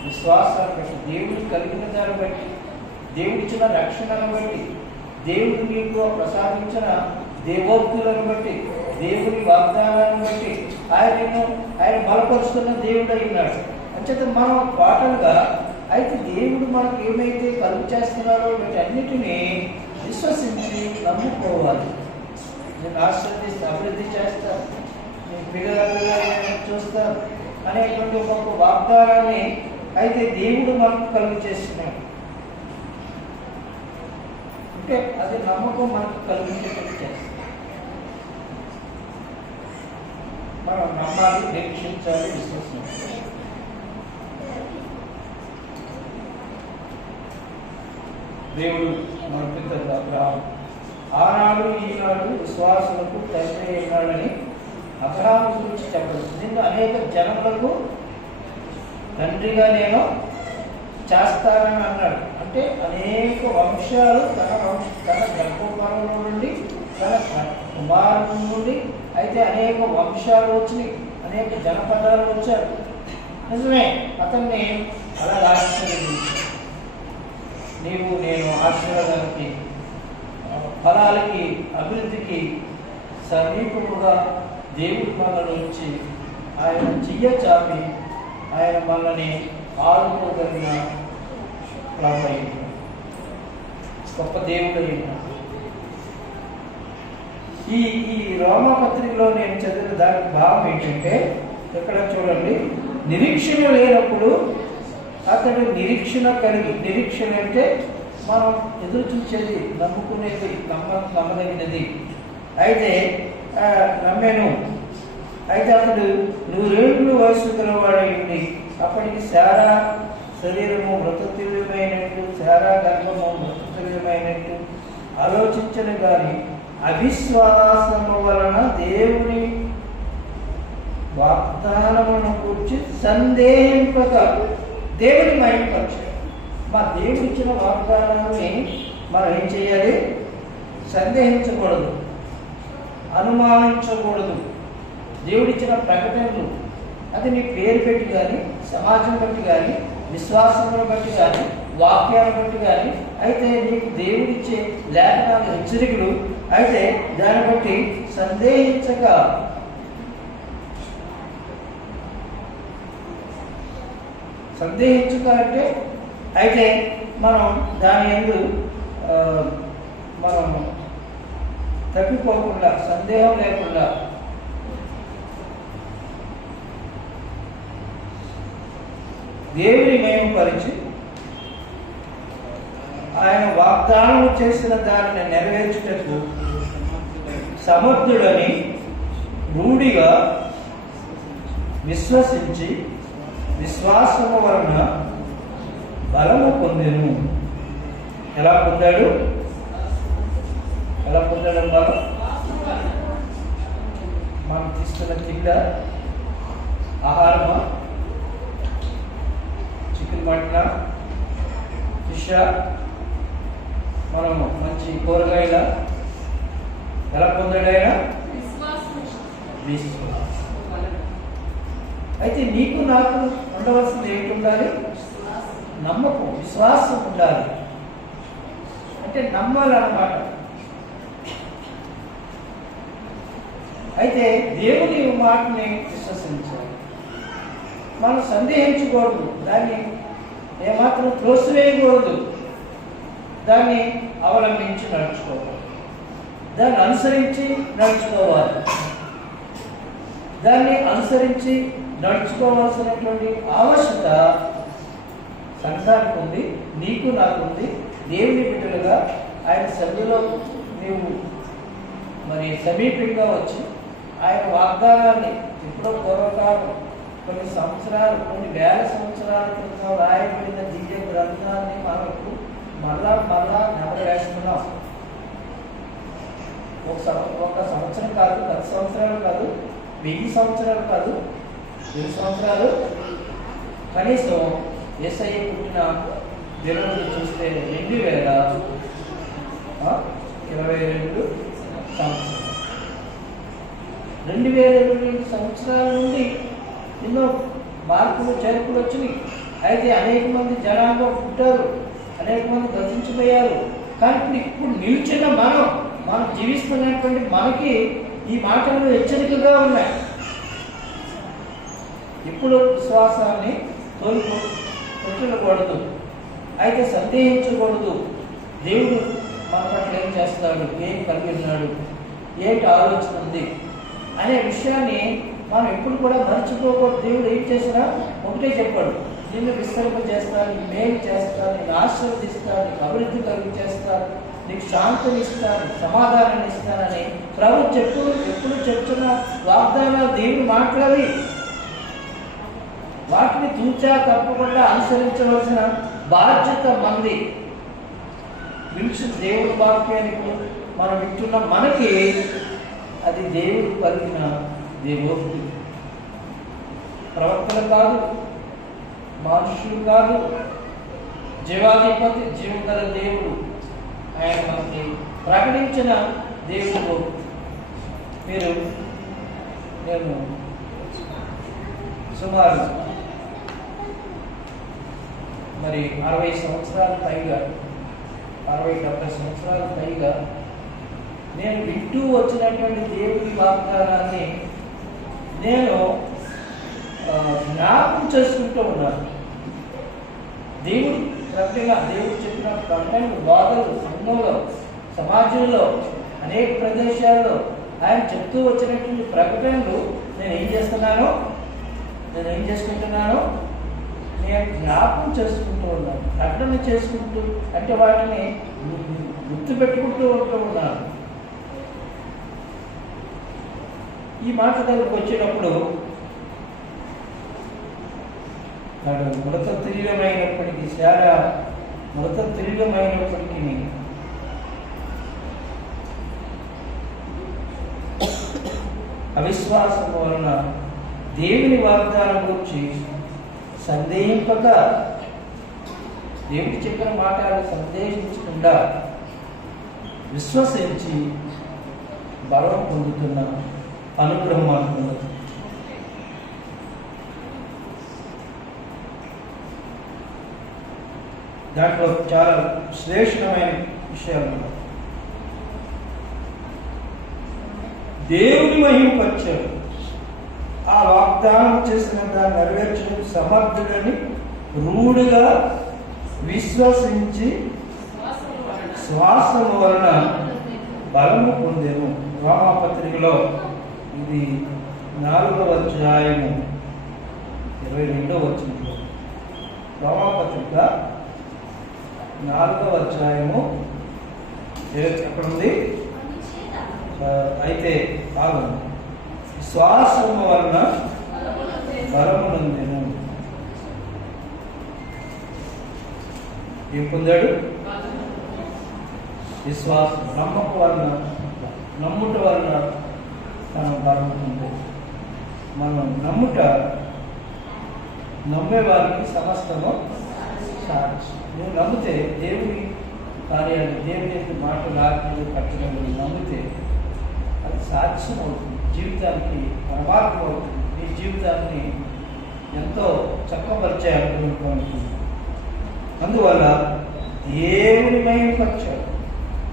విశ్వాసాన్ని బట్టి, దేవుని కలిగిన దాన్ని బట్టి, దేవుడిచ్చిన రక్షణను బట్టి, దేవుడు నీకు ప్రసాదించిన దేవోక్తులను బట్టి, దేవుని వాగ్దానాన్ని బట్టి ఆయన బలపరుస్తున్న దేవుడు అయినాడు. అంచేత మనం పాటలుగా అయితే దేవుడు మనకు ఏమైతే కలుగు చేస్తున్నారో వీటన్నిటినీ విశ్వసించి నమ్ముకోవాలి. నేను ఆశ్రదిస్తే అభివృద్ధి చేస్తాను, నేను పిల్లలుగా చూస్తాను అనేటువంటి ఒక వాగ్దానాన్ని అయితే దేవుడు మనకు కలుగు చేస్తున్నాడు. అంటే అది నమ్మకం మనకు కలిగించేటట్టు చేస్తుంది. మనం నమ్మాలి, నిరీక్షించాలి, విశ్వసించాలి. దేవుడు మన పితరులు అబ్రహాము ఆనాడు ఈనాడు విశ్వాసులకు తండ్రి అయినాడని అబ్రహాము గురించి చెప్పవచ్చు. నిన్ను అనేక జనములకు తండ్రిగా నేను చేస్తానని అన్నాడు. అంటే అనేక వంశాలు తన గర్భఫలంలో నుండి, తన కుమారుల నుండి అయితే అనేక వంశాలు వచ్చినాయి, అనేక జనపదాలు వచ్చారు. నిజమే, అతన్ని అలా ఆశీర్వదించాడు. నీవు నేను ఆశీర్వాదానికి, ఫలాలకి, అభివృద్ధికి సమీపముగా దేవుడి మనలో నుంచి ఆయన చెయ్య చాపి ఆయన మనల్ని ఆడుకోగలిగిన గొప్ప దేవుడైన ఈ రోమపత్రికలో నేను చదివిన దానికి భావం ఏంటంటే, ఇక్కడ చూడండి, నిరీక్షణ లేనప్పుడు అతడు నిరీక్షణ కలిగి, నిరీక్షణ అంటే మనం ఎదురు చూసేది, నమ్ముకునేది, నమ్మదగినది. అయితే నమ్మాను. అయితే అతడు 100 ఏళ్ళు వయసు గలవాడైంది. అప్పటికి శారా శరీరము మృతతుల్యమైనట్టు, శారా గర్భము మృతతుల్యమైనట్టు ఆలోచించను కానీ అవిశ్వాసము వలన దేవుని వాగ్దానమును గురించి సందేహింపక దేవుని మహిమపరచాడు. మా దేవుడు ఇచ్చిన వాగ్దానాన్ని మనం ఏం చేయాలి? సందేహించకూడదు, అనుమానించకూడదు. దేవుడిచ్చిన ప్రకటనలు అది నీ పేరు పెట్టి కానీ, సమాజం బట్టి కానీ, విశ్వాసములను బట్టి కానీ, వాక్యాలను బట్టి కానీ, అయితే నీకు దేవుడిచ్చే లేఖనాలు, హెచ్చరికలు అయితే దాన్ని బట్టి సందేహించక అంటే అయితే మనం దాని యందు మనం తప్పిపోకుండా, సందేహం లేకుండా దేవుని మహిమపరిచి ఆయన వాగ్దానం చేసిన దానిని నెరవేర్చుటకు సమర్థుడని రూఢిగా విశ్వసించి విశ్వాసము వలన బలము పొందెను. ఎలా పొందాడు? బలం? మనం తీసుకున్న తిండ, ఆహారమా, చికెన్, మటన్, ఫిష్, మనము మంచి కూరగాయల, ఎలా పొందాడు ఆయన? అయితే నీకు నాకు ఉండవలసింది ఏంటి ఉండాలి? నమ్మకం, విశ్వాసం ఉండాలి. అంటే నమ్మాలన్నమాట. అయితే దేవుని మాటని విశ్వసించాలి. మనం సందేహించకూడదు, దాన్ని ఏమాత్రం త్రోసివేయకూడదు, దాన్ని అవలంబించి నడుచుకోవాలి, దాన్ని అనుసరించి నడుచుకోవాలి. దాన్ని అనుసరించి నడుచుకోవాల్సినటువంటి ఆవశ్యకత సంఘానికి ఉంది, నీకు నాకు ఉంది. దేవుని బిడ్డలుగా ఆయన సన్నిధిలో నీవు మరి సమీపంగా వచ్చి ఆయన వాగ్దానాన్ని ఎప్పుడో పూర్వకాలం కొన్ని సంవత్సరాలు, కొన్ని వేల సంవత్సరాల క్రితం రాయబడిన దివ్య గ్రంథాన్ని మనకు మరలా నెమరేస్తున్నాం. ఒక సంవత్సరం కాదు, 10 సంవత్సరాలు కాదు, 1000 సంవత్సరాలు కాదు, 1000 సంవత్సరాలు, కనీసం యేసయ్య పుట్టిన దినములు చూస్తే 2022 సంవత్సరం. 2022 సంవత్సరాల నుండి ఎన్నో మార్పులు చేర్పులు వచ్చినాయి. అయితే అనేక మంది జనాభా పుట్టారు, అనేక మంది గతించిపోయారు. కానీ ఇప్పుడు నిలిచిన మనం జీవిస్తున్నటువంటి మనకి ఈ మాటలు హెచ్చరికగా ఉన్నాయి. ఇప్పుడు విశ్వాసాన్ని తొలగకూడదు, అయితే సందేహించకూడదు. దేవుడు మన పట్ల ఏం చేస్తాడు, ఏం కలిగి ఉన్నాడు, ఏంటి ఆలోచన ఉంది అనే విషయాన్ని మనం ఎప్పుడు కూడా మర్చిపోకూడదు. దేవుడు ఏం చేసినా ఒకటే చెప్పాడు, నిన్ను విస్తరింపజేస్తాను, నీకు మేలు చేస్తాను, నేను ఆశీర్వదిస్తాను, నీకు అభివృద్ధి కలిగి చేస్తాను, నీకు శాంతిని ఇస్తాను, సమాధానాన్ని ఇస్తానని ప్రభు ఎప్పుడు చెప్తున్న వాగ్దానాలు దేవుడు మాట్లాడి వాటిని తూచా తప్పకుండా అనుసరించవలసిన బాధ్యత మంది. పిలిచిన దేవుడు వాక్యాన్ని మనం వింటున్న మనకి అది దేవుడు కలిగిన దేవుడు, ప్రవక్తలు కాదు, మనుషులు కాదు, జీవాధిపతి జీవగల దేవుడు. ఆయన మనకి ప్రకటించిన దేవుడు. నేను సుమారు 60 సంవత్సరాల పైగా, 60-70 సంవత్సరాల పైగా నేను వింటూ వచ్చినటువంటి దేవుడి వాగ్దానాన్ని నేను జ్ఞాపకం చేసుకుంటూ ఉన్నాను. దేవుడు చెప్పిన ప్రకటనలు, బాధలు, సంఘంలో, సమాజంలో, అనేక ప్రదేశాల్లో ఆయన చెప్తూ వచ్చినటువంటి ప్రకటనలు నేను ఏం చేసుకుంటున్నాను, నేను జ్ఞాపకం చేసుకుంటూ ఉన్నాను, ప్రకటన చేసుకుంటూ, అంటే వాటిని గుర్తు పెట్టుకుంటూ ఉన్నాను. ఈ మాట దగ్గరకు వచ్చినప్పుడు నాడు మృత తిరిగమైనప్పటికీ, శారా మృత తిరిగమైనప్పటికీ అవిశ్వాసం వలన దేవుని వాగ్దానం గురించి సందేహింపక, దేవుడు చెప్పిన మాటలు సందేహించకుండా విశ్వసించి బలం పొందుతున్న అనుగ్రహం అనుకున్నది. దాంట్లో చాలా శ్రేష్టమైన విషయాలు ఉన్నాయి. దేవుని మహిమపరిచాడు, ఆ వాగ్దానం చేసిన దాన్ని నెరవేర్చడం సమర్థుడని రూఢిగా విశ్వసించి శ్వాసము వలన బలము పొందేను. రోమాపత్రికలో ఇది 4వ అధ్యాయము 22వ వచనంలో, రోమాపత్రిక 4వ అధ్యాయము ఎక్కడ ఉంది? అయితే బాగుంది. శ్వాసము వలన బలము నొందెను. ఏం పొందాడు? విశ్వాసం. నమ్ముట వలన మనం బలము పొందాడు. మనం నమ్మే వారికి సమస్తము సాక్షి. నువ్వు నమ్మితే దేవుని కార్యాలు, దేవుని యొక్క మాటలు, ఆజ్ఞలు, కట్టడలు నమ్మితే అది సాక్ష్యం అవుతుంది, జీవితానికి పరమాత్మ అవుతుంది, నీ జీవితాన్ని ఎంతో చక్కపరిచాయనుకుంటుంది. అందువల్ల దేవుని మహిమపరిచాడు.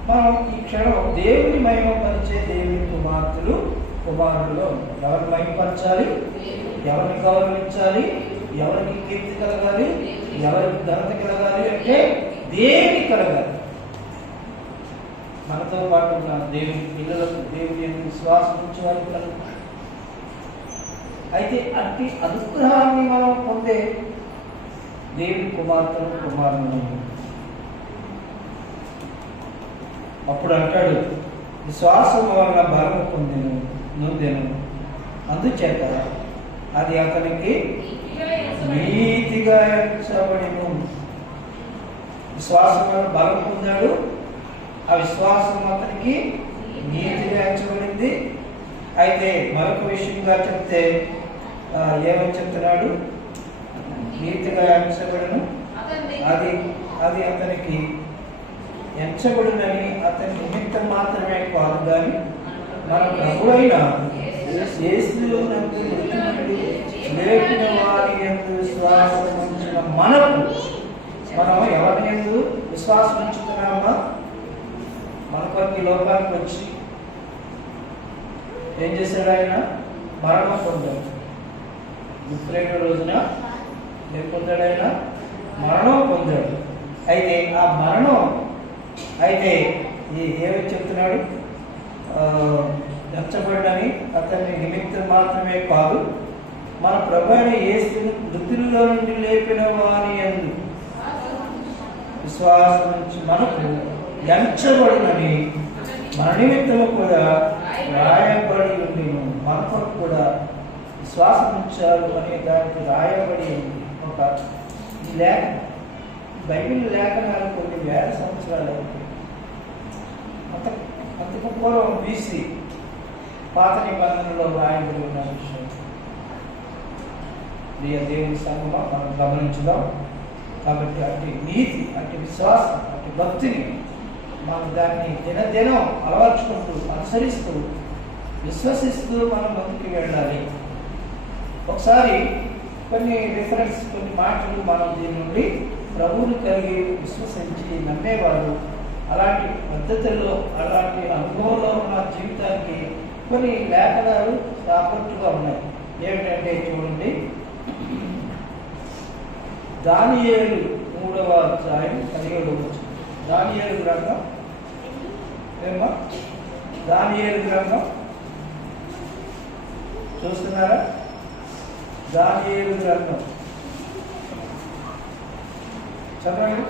మనం ఈ క్షణం దేవుని మహిమపరిచే దేవుని కుమారుడులో ఎవరిని మహిమపరచాలి, ఎవరిని గౌరవించాలి, ఎవరికి కీర్తి కలగాలి, ఎవరికి ఘనత కలగాలి అంటే దేవుని కలగాలి. మనతో పాటు ఉన్న దేవుని పిల్లలకు, దేవుని విశ్వాసం ఉంచే వారికి కలగాలి. అయితే అట్టి అనుగ్రహాన్ని మనం పొందే దేవుని కుమారుని అప్పుడు అంటాడు, విశ్వాసం వలన బలము నొందెను, అందుచేత అది అతనికి నీతిగా ఎంచబడెను. విశ్వాసం వలన బలం పొందాడు, ఆ విశ్వాసం అతనికి నీతిగా ఎంచబడింది. అయితే మరొక విషయంగా చెప్తే ఏమని చెప్తున్నాడు? నీతిగా ఎంచబడను, అది అతనికి ఎంచబడునని అతని నిమిత్తం మాత్రమే కాదు, కానీ మన ప్రభువైన యేసునందు మృతి నుండి లేపిన వారి యందు విశ్వాసం ఉంచిన మనకు, మనం ఎవరి యందు విశ్వాసం ఉంచుతున్నామా? మన కొరకు ఈ లోకానికి వచ్చి ఏం చేశాడు? ఆయన మరణం పొందాడు. గుడ్ ఫ్రైడే రోజున ఏం పొందాడు? ఆయన మరణం పొందాడు. అయితే ఆ మరణం అయితే ఏమని చెప్తున్నాడు? ఎంచబడ్డని అతని నిమిత్తం మాత్రమే కాదు, మన ప్రభు అయిన యేసుని మృతుల్లో నుండి లేపిన వారి యందు విశ్వాసం నుంచి మనకు ఎంచబడినని మన నిమిత్తము కూడా రాయబడి ఉంది. మన కొరకు కూడా విశ్వాసం ఉంచారు అనే దానికి రాయబడి ఉంది. ఒక ఈ లేఖ బైబిల్ లేఖనాలు కొన్ని వేల సంవత్సరాలు అంతకు పూర్వం BC పాత నిబంధనలో రాయబడి ఉన్న విషయం. దేవుని సంగమం మనం గమనించుదాం. కాబట్టి అటు నీతి, అటు విశ్వాసం, అటు భక్తిని మనం దాన్ని దినదినం అలవర్చుకుంటూ, అనుసరిస్తూ, విశ్వసిస్తూ మనం ముందుకు వెళ్ళాలి. ఒకసారి కొన్ని మాటలు మనం దీని నుండి ప్రభువుని కలిగి విశ్వసించి నమ్మేవారు అలాంటి పద్ధతుల్లో, అలాంటి అనుభవంలో ఉన్న జీవితానికి కొన్ని లేఖనాలు సాపట్టుగా ఉన్నాయి. ఏమిటంటే చూడండి, దానియేలు 3వ అధ్యాయం 17వ వచనం. దానియేలు గ్రంథం ఏమ్మా? దానియేలు గ్రంథం చూస్తున్నారా? దానియేలు గ్రంథం చదవండి.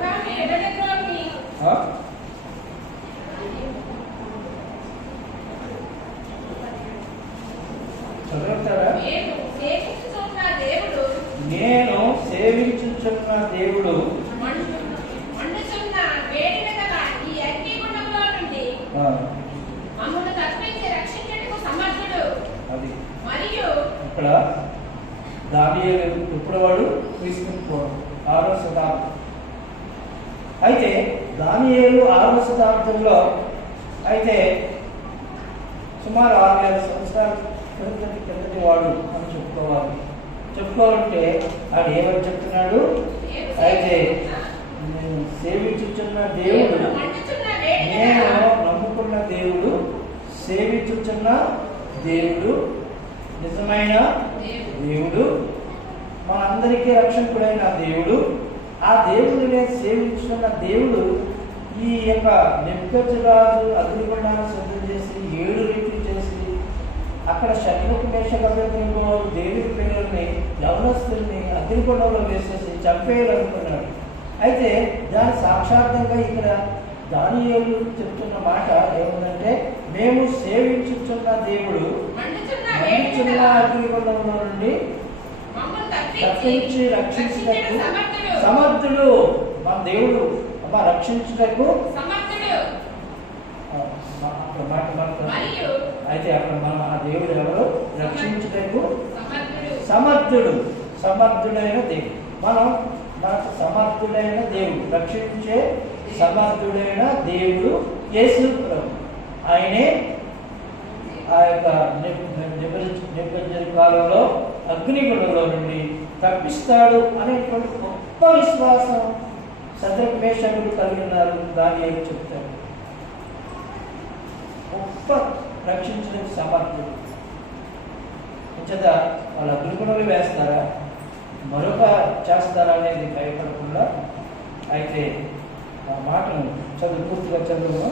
చదువుతారా? నేను సేవించుచున్న దేవుడు అది ఇక్కడ దానియేలు ఇప్పుడు వాడు తీసుకుపోవడం 6వ శతాబ్దం. అయితే దానియేలు 6వ శతాబ్దంలో అయితే సుమారు 6,000 సంవత్సరాల కిందటి వాడు అని చెప్పుకోవాలంటే ఆడు ఏమని చెప్తున్నాడు? అయితే నేను సేవించుచున్న దేవుడు, నేను నమ్ముకున్న దేవుడు, సేవించుచున్న దేవుడు, నిజమైన దేవుడు, మనందరికీ రక్షకుడైన దేవుడు, ఆ దేవుడిని నేను సేవించుకున్న దేవుడు ఈ యొక్క నెబుకద్నెజరు అగ్నిగుండాన్ని సిద్ధం చేసి 7 రీతులు చేసి అక్కడ శత్రుకు మేషకబెద్నెగో దేవుడి పిల్లల్ని, యవనస్తుల్ని అగ్నిగుండంలో వేసేసి చంపేయాలనుకున్నాడు. అయితే దాని సాక్షాత్తంగా ఇక్కడ దానియేలు చెప్తున్న మాట ఏముందంటే, మేము సేవించుచున్న దేవుడు మండుచున్న అగ్నిగుండంలో నుండి తప్పించి రక్షించుటకు సమర్థుడు. మన దేవుడు రక్షించుటకు అయితే అక్కడ మనం ఆ దేవుడు ఎవరు? రక్షించుటకు సమర్థుడు, సమర్థుడైన దేవుడు. మనకు సమర్థుడైన దేవుడు, రక్షించే సమర్థుడైన దేవుడు యేసు ప్రభు. ఆయనే ఆ యొక్క నెబుకద్నెజరు కాలంలో అగ్నిగుండంలో నుండి తప్పిస్తాడు అనేటువంటి గొప్ప విశ్వాసం శద్రక్ మేషకులు కలిగి ఉన్నారు. దానియేలు చెప్తాడు, గొప్ప రక్షించడానికి సమర్థుడు. అంచేత వాళ్ళు అగ్నిగుండంలో వేస్తారా, మరొక చేస్తారా అనేది భయపడకుండా అయితే ఆ మాటను పూర్తిగా చదువు.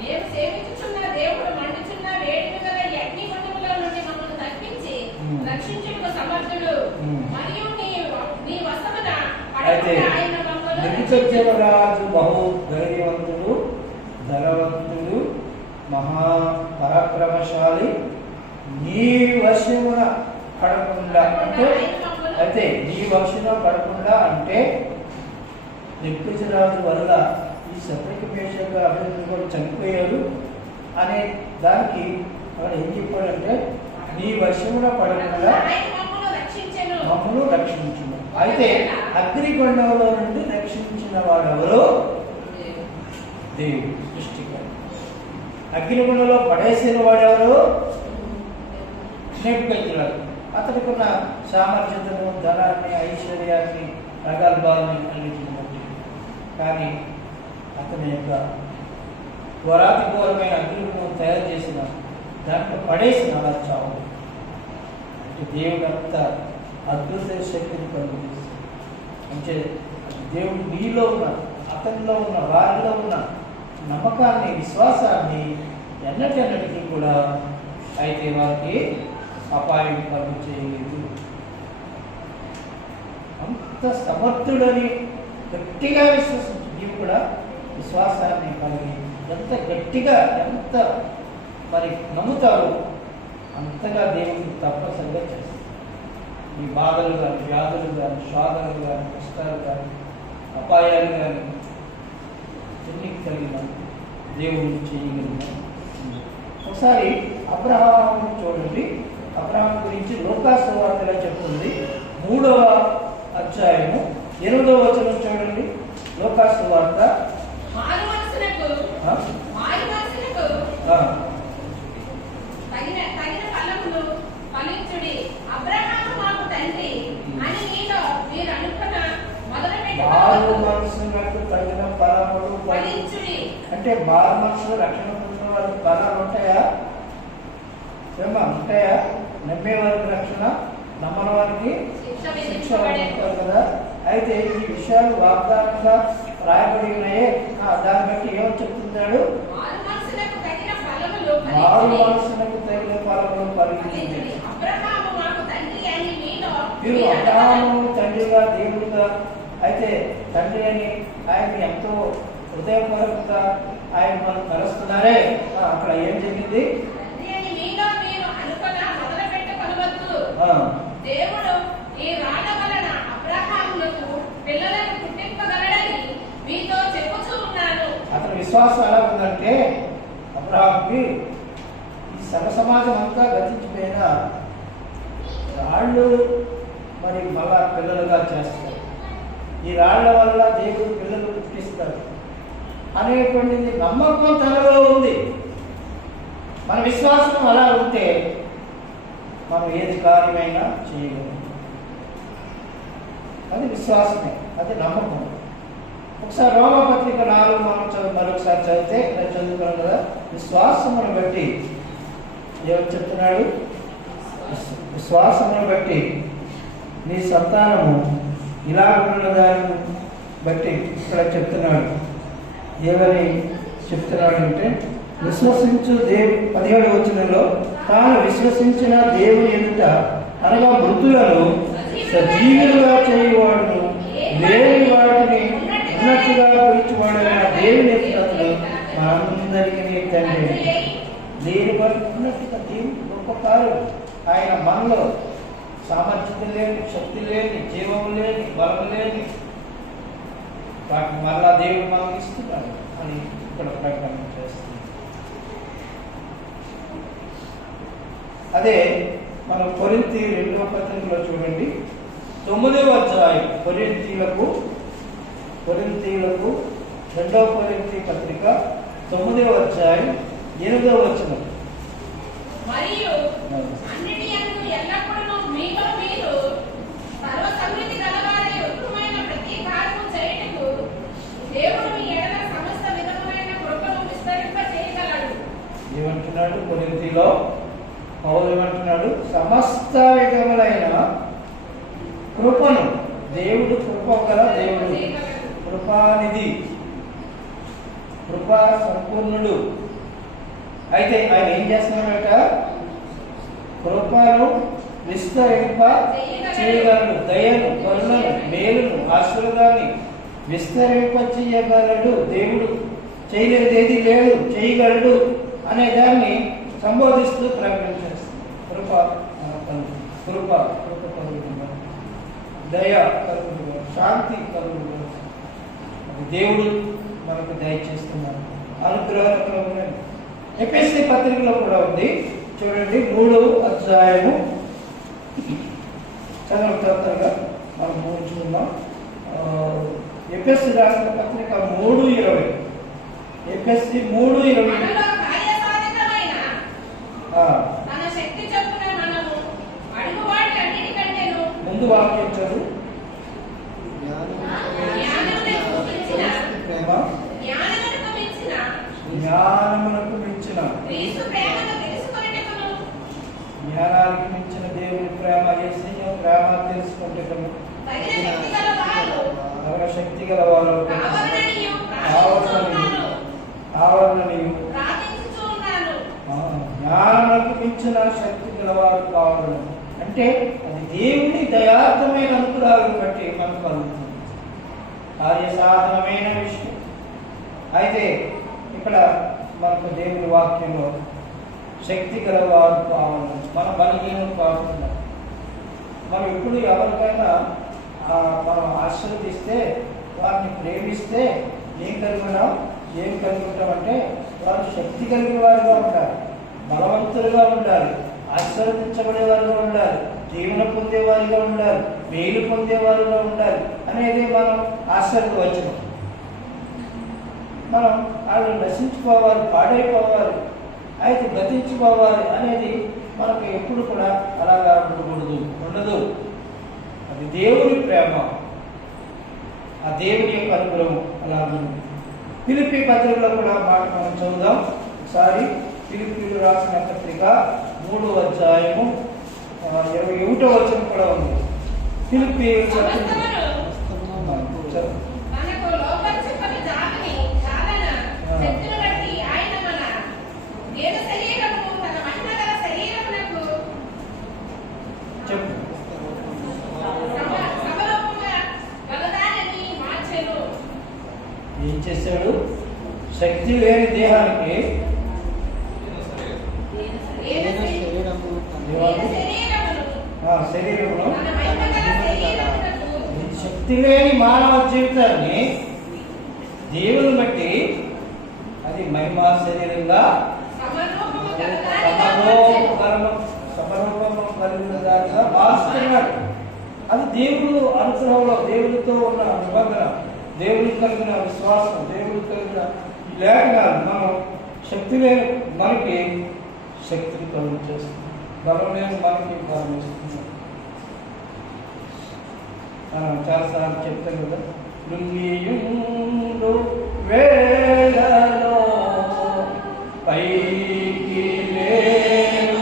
మేము సేవించుచున్న దేవుడు మండుచున్న వేడిమి గల ఈ అగ్నిగుండములో నుండి మమ్మల్ని తప్పించి రక్షించుటకు సమర్థుడు. మరియు నీ వశమున పడకుండా ఆయన మమ్మల్ని నెబుకద్నెజరు బహు ధైర్యవంతుడు, ధనవంతుడు, మహాపరాక్రమశాలి. నీ వశమున పడకుండా అంటే, అయితే నీ వశమున పడకుండా అంటే నెబుకద్నెజరు వల్ల ఈ శత్రుకు మేషక అభివృద్ధి చనిపోయారు అనే దానికి అక్కడ ఏం చెప్పాడంటే, నీ వశమున పడకుండా మమ్మల్ని రక్షించు. అయితే అగ్నిగుండంలో నుండి రక్షించిన వాడెవరో? దేవుడు, సృష్టికర్త. అగ్నిగుండంలో పడేసిన వాడెవరు? నెబుకద్నెజరు. అతనికి ఉన్న సామర్థ్యతను, ధనాన్ని, ఐశ్వర్యాన్ని, ప్రగల్భాన్ని అన్నిటిని బట్టి. కానీ అతని యొక్క ఘోరాతి ఘోరమైన అగ్నిగుండం తయారు చేసిన దాంట్లో పడేసిన అలా చావు. దేవుడు అంత అద్భుత శక్తిని కలుగుతుంది. అంటే దేవుడు నీలో ఉన్న, అతనిలో ఉన్న, వారిలో ఉన్న నమ్మకాన్ని, విశ్వాసాన్ని ఎన్నటికీ కూడా అయితే వారికి అపాయం కలుగు చేయలేదు. అంత సమర్థుడని గట్టిగా విశ్వసించు. నీవు కూడా విశ్వాసాన్ని కలిగి ఎంత గట్టిగా, ఎంత మరి నమ్ముతారో అంతగా దేవుడికి తప్పనిసరిగా చేస్తారు. ఈ బాధలు కానీ, వ్యాధులు కానీ, శోధనలు కానీ, కష్టాలు కానీ, అపాయాలు కానీ ఎన్ని కలిగిన దేవుడు చేయగలిగిన. ఒకసారి అబ్రహాము చూడండి. అబ్రహాం గురించి లూకాసు వార్తగా చెప్తుంది. 3వ అధ్యాయము 8వ వచనం చూడండి. లూకాసు వార్త. తగిన ఫలములు ఫలించుడి, అబ్రహాము మాకు తండ్రి అని మీలో మీరు అనుకున్న మారు మనసులకు తగిన ఫలములు ఫలించుడి. అంటే మారు మనసులో రక్షణ పొందిన వారికి ఫలాలు ఉంటాయా? ఏమా ఉంటాయా? నమ్మే వారికి రక్షణ, నమ్మని వారికి శిక్ష ఉంటారు కదా. అయితే ఈ విషయాలు వాగ్దానంగా రాయబడి ఉన్నాయే. దాన్ని బట్టి ఏమని చెప్తున్నాడు? మారు మనసులకు తగిన ఫలములు ఫలించుడి. అబ్రహాము మాకు తండ్రి అని మీలో మీరు అబ్రహాము తండ్రిగా, దేవుడిగా, అయితే తండ్రి అని ఆయన ఎంతో హృదయపూర్వకంగా ఆయన మనం కలుస్తున్నారే. అక్కడ ఏం జరిగింది? దేవుడు ఈ రాళ్ళ వలన అబ్రహాములకు పిల్లలను పుట్టింపగలడని మీతో చెప్పుచూ ఉన్నాను. అతని విశ్వాసం ఎలా ఉందంటే, అబ్రహాముకి ఈ సమాజం అంతా గతించిపోయినా రాళ్ళు మరి మళ్ళా పిల్లలుగా చేస్తారు. ఈ రాళ్ల వల్ల దేవుడు పిల్లలు పుట్టిస్తారు అనేటువంటిది నమ్మకం తనలో ఉంది. మన విశ్వాసం అలా ఉంటే మనం ఏది కార్యమైనా చేయగలం. అది విశ్వాసమే, అది నమ్మకం. ఒకసారి రోమపత్రిక 4 మనం మరొకసారి చదివితే చదువుకున్నాం కదా. విశ్వాసమును బట్టి దేవుడు చెప్తున్నాడు, విశ్వాసమును బట్టి నీ సంతానము ఇలా ఉన్న దాన్ని బట్టి ఇక్కడ చెప్తున్నాడు. ఏమని చెప్తున్నాడు అంటే, విశ్వసించు దేవుడు 17వ వచనంలో తాను విశ్వసించిన దేవుని ఎదుట అనగా మృతులను సజీవులుగా చేయవాడును, లేని వాటిని ఉన్నట్టుగా పిలిచేవాడైన దేవుని ఎదుటను మనందరికీ తండ్రి. లేని వాటిని ఉన్నట్టుగా దేవుడు గొప్ప కార్యం. ఆయన మనలో సామర్థ్యత లేని, శక్తి లేని, జీవం లేని, బలం లేని వాటిని మళ్ళా దేవుడు మనకి ఇస్తున్నాడు అని ఇక్కడ ప్రకటన చేస్తుంది. అదే మనం కొరింథీ 2వ పత్రికలో చూడండి. 9వ అధ్యాయం కొరింథీలకు 2వ కొరింథీ పత్రిక 9వ అధ్యాయం 8వ వచనం. మరియు అన్నిటి యందు ఎల్లప్పుడూ మీలో మీరు సర్వ సమృద్ధి గలవారై ఉత్తమమైన ప్రతి కార్యము చేయుటకు దేవుడు మీ ఎడల సమస్త విధములైన కృపను విస్తరింప చేయగలడు. ఏమంటున్నాడు కొరింథీలో? పౌలు ఏమంటున్నాడు? సమస్త విధములైన కృపను. దేవుడు కృప గల దేవుడు, కృపానిధి, కృపా సంపూర్ణుడు. అయితే ఆయన ఏం చేస్తున్నాడట? కృపను విస్తరింప చేయగలడు. దయను, కరుణను, మేలును, ఆశీర్వాదాన్ని విస్తరింప చేయగలడు. దేవుడు చేయలేదు ఏది లేదు, చేయగలడు అనే దాన్ని సంబోధిస్తూ ప్రకటించేస్తుంది. కృప కృప కృప కలుగుతుంది, దయ కలుగుతుంది, శాంతి కలుగుతుంది. దేవుడు మనకు దయచేస్తున్నాడు. అనుగ్రహంలో ఎఫెసీ పత్రికలో కూడా ఉంది. చూడండి 3వ అధ్యాయము చదువుతారుగా మనం ముగించుకుందాం. ఎఫెసీ రాసిన పత్రిక 3:20. ఎఫెసీ 3:20. క్రీస్తు ప్రేమను తెలుసుకొనుటకును జ్ఞానానికి మించిన దేవుని ప్రేమ, యేసయ్య ప్రేమ తెలుసుకుంటున్నాము. తగిన శక్తి గల వారు శక్తి గల వారు కావాలనియు ప్రార్థించుచున్నాను. జ్ఞానములకు మించిన శక్తి గలవారు కావాలి. అంటే అది దేవుని దయార్థమైన అనుగ్రహాలను బట్టి మనకు కలుగుతుంది, కార్యసాధనమైన విషయం. అయితే ఇక్కడ మనకు దేవుని వాక్యంలో శక్తి గలవారు కావాలి, మన బలహీనలు కాకుండా. మనం ఇప్పుడు ఎవరికైనా మనం ఆశీర్వదిస్తే, వారిని ప్రేమిస్తే ఏం కలిగి ఉంటామంటే వారు శక్తి కలిగిన వారుగా ఉండాలి, బలవంతులుగా ఉండాలి, ఆశీర్వదించబడేవారుగా ఉండాలి, దీవెన పొందేవారుగా ఉండాలి, మేలు పొందేవారుగా ఉండాలి అనేది మనం ఆశీర్వచనం. మనం వాళ్ళు నశించుకోవాలి, పాడైపోవాలి, అయితే గతించుకోవాలి అనేది మనకు ఎప్పుడు కూడా అలాగా ఉండదు. అది దేవుని ప్రేమ, ఆ దేవుని యొక్క అనుగ్రహం అలా ఉంది. ఫిలిప్పీ పత్రికలో కూడా మాట మనం చదువుదాం ఒకసారి. ఫిలిప్పీలు రాసిన పత్రిక 3వ అధ్యాయము 21వ వచనం కూడా ఉంది. ఫిలిప్పీ మనకు లోపరిచుకొని దానిని చాలన శక్తిని బట్టి ఆయన మన దేహ శరీరము తన మహిమ గల శరీరమునకు చెప్పు సమరూపముగా గలదానిని మార్చెను. ఏం చేశాడు? శక్తి లేని దేహానికి శరీరమును శక్తి లేని మానవ జీవితాన్ని దేవుని బట్టి అది మహిమా శరీరంగా సమరూపము కలిగిన దానిగా భావిస్తున్నాడు. అది దేవుడు అనుగ్రహంలో, దేవుడితో ఉన్న నిబంధన, దేవుడికి కలిగిన విశ్వాసం, దేవుడికి కలిగిన లేఖనాలు మనం శక్తి లేని మనకి శక్తిని కలుగు చేస్తుంది, బలం లేని మనకి బలం ఇస్తుంది. మనం చాలాసార్లు చెప్తాం కదా, లుంగియుండు వేళలో పైకి లేను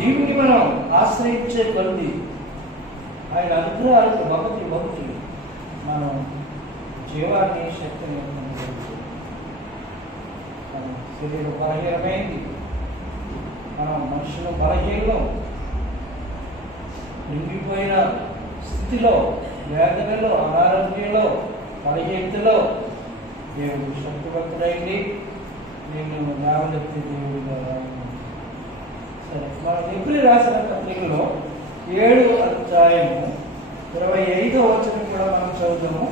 దేవుని మనం ఆశ్రయించే కొద్ది ఆయన అనుగ్రహాలకు ఒకటి మనం జీవాన్ని శక్తిని శరీర బలహీనమైంది, మనం మనుషులు బలహీనం, నిండిపోయిన స్థితిలో, వేదనలో, అనారోగ్యంలో, బలహీనతలో దేవుడు శక్తివంతుడైంది. నేను జ్ఞాపకత్తి దేవుడిగా సరే. మనం ఎప్పుడు రాసిన పత్రికలో 7వ అధ్యాయము 25వ వచనం కూడా మనం చదువుతాము.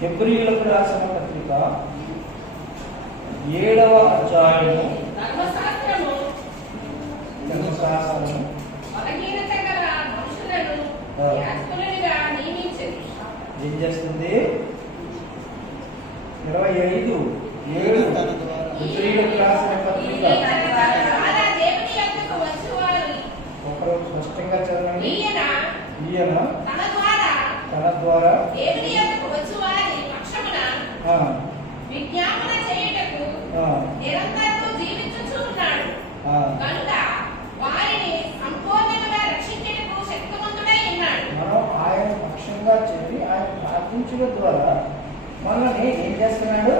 హెబ్రీయులకు రాసిన పత్రిక 7వ అధ్యాయము ధర్మశాస్త్రము బలహీనత గల మనుషులను యాజకులుగా నియమించెను. ఏం చేస్తుంది? 25:7 హెబ్రీయులకు రాసిన పత్రిక ఒకరు స్పష్టంగా చదవండి. ఈయన తన ద్వారా విజ్ఞాపన చేయుటకు నిరంతరము జీవించుచు ఉన్నాడు కనుక వారిని సంపూర్ణంగా రక్షించుటకు శక్తివంతుడై ఉన్నాడు. మనం ఆయన పక్షంగా చెప్పి ఆయన ప్రార్థించడం ద్వారా మనల్ని ఏం చేస్తున్నాడు?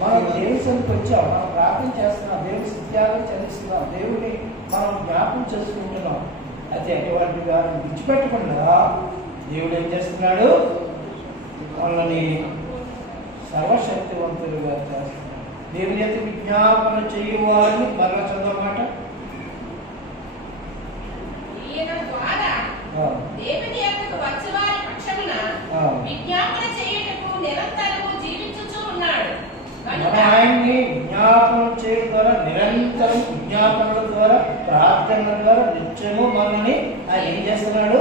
మనం దేవుని సన్నిధికి వచ్చాం, మనం ప్రార్థన చేస్తున్నాం, దేవుని సత్యాలను చదివిస్తున్నాం, దేవుని మనం జ్ఞాపకం చేసుకుంటున్నాం. అయితే అటువంటి వారిని విడిచిపెట్టకుండా దేవుడు ఏం చేస్తున్నాడు? మనల్ని సర్వశక్తివంతులుగా చేస్తున్నాడు. దేవుని యొక్క విజ్ఞాపన చేయువారిని మరలా చదవమాట. చేయడం ద్వారా, నిరంతరం విజ్ఞాపనల ద్వారా, ప్రార్థనల ద్వారా నిత్యము మనల్ని ఆయన ఏం చేస్తున్నాడు?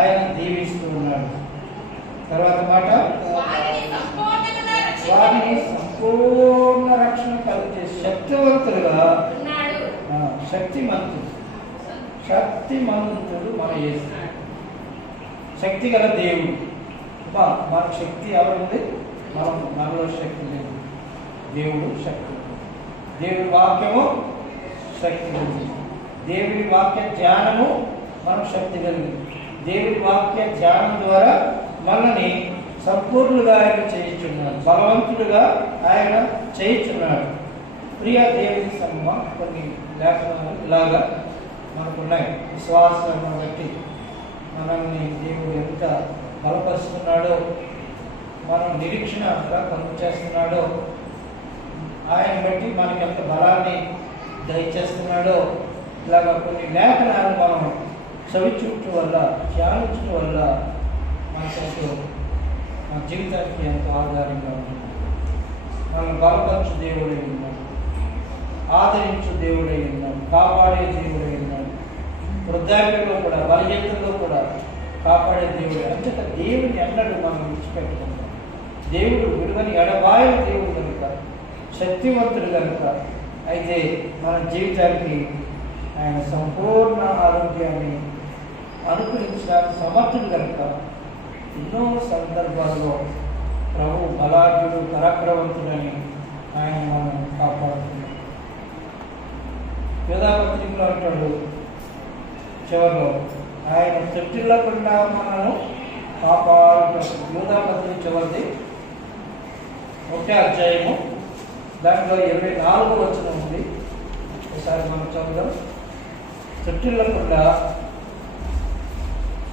ఆయన దీవిస్తూ ఉన్నాడు. తర్వాత మాట, వారిని సంపూర్ణ రక్షణ కలిగే శక్తివంతులుగా, శక్తిమంతుడు మన యేసు. శక్తి గల దేవుడు. మన శక్తి ఎవరుంది? మనలో శక్తి లేదు. దేవుడు శక్తి. దేవుడి వాక్యము శక్తి కలిగింది. దేవుడి వాక్య ధ్యానము మనం శక్తి కలిగింది. దేవుడి వాక్య ధ్యానం ద్వారా మనల్ని సంపూర్ణులుగా ఆయన చేయించున్నాడు, బలవంతుడుగా ఆయన చేయించున్నాడు. ప్రియ దేవుని సమ్మ కొన్ని లేఖనాలు ఇలాగా మనకున్నాయి. విశ్వాసాన్ని బట్టి మనల్ని దేవుడు ఎంత బలపరుస్తున్నాడో, మనం నిరీక్షణగా కలుగు చేస్తున్నాడో, ఆయన బట్టి మనకి ఎంత బలాన్ని దయచేస్తున్నాడో, ఇలాగ కొన్ని లేఖనాలు మనం చవిచూడటం వల్ల, ధ్యానించడం వల్ల మనకు మన జీవితానికి ఎంతో ఆధారంగా ఉంటుంది. మనం బలపరచు దేవుడై ఉన్నాడు, ఆదరించు దేవుడై ఉన్నాడు, కాపాడే దేవుడై ఉన్నాడు. వృద్ధాప్యంలో కూడా, బలహీనతలో కూడా కాపాడే దేవుడు. అంచేత దేవుని ఎన్నడూ మనం విడిచిపెట్టుకుంటాం. దేవుడు విడువని ఎడబాయి దేవుడు కనుక, శక్తివంతుడు కనుక, అయితే మన జీవితానికి ఆయన సంపూర్ణ ఆరోగ్యాన్ని అనుకరించడానికి సమర్థుడు కనుక ఎన్నో సందర్భాల్లో ప్రభు బలాఢ్యుడు, పరాక్రమవంతుడని ఆయన మనం కాపాడుతున్నాం. యోధాపత్రికలో అంటాడు చివరిలో, ఆయన తొట్టిల్లకుండా మనను కాపాడుతాడు. యోధాపత్రిక చివరిది 1వ అధ్యాయము, దాంట్లో 24వ వచనం ఉంది. ఒకసారి మనం చదువుదాం. తొట్టిల్లకుండా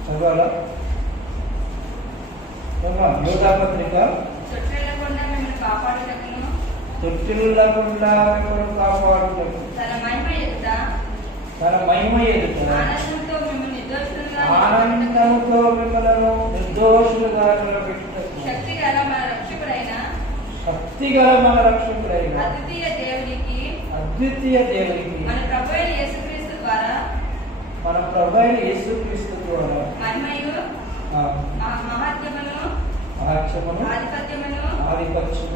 చదవాలా? యోధాపత్రిక, తొట్టిల్లకుండా మిమ్మల్ని కాపాడుటకు తన మహిమ ఎదుట ఆనందముతో మిమ్మలను నిర్దోషులుగా నిలబెట్టుటకు శక్తిగల మన రక్షకుడైన అద్వితీయ దేవునికి మన ప్రభు అయిన యేసుక్రీస్తు ద్వారా మహిమయు మహాత్మ్యమును ఆధిపత్యము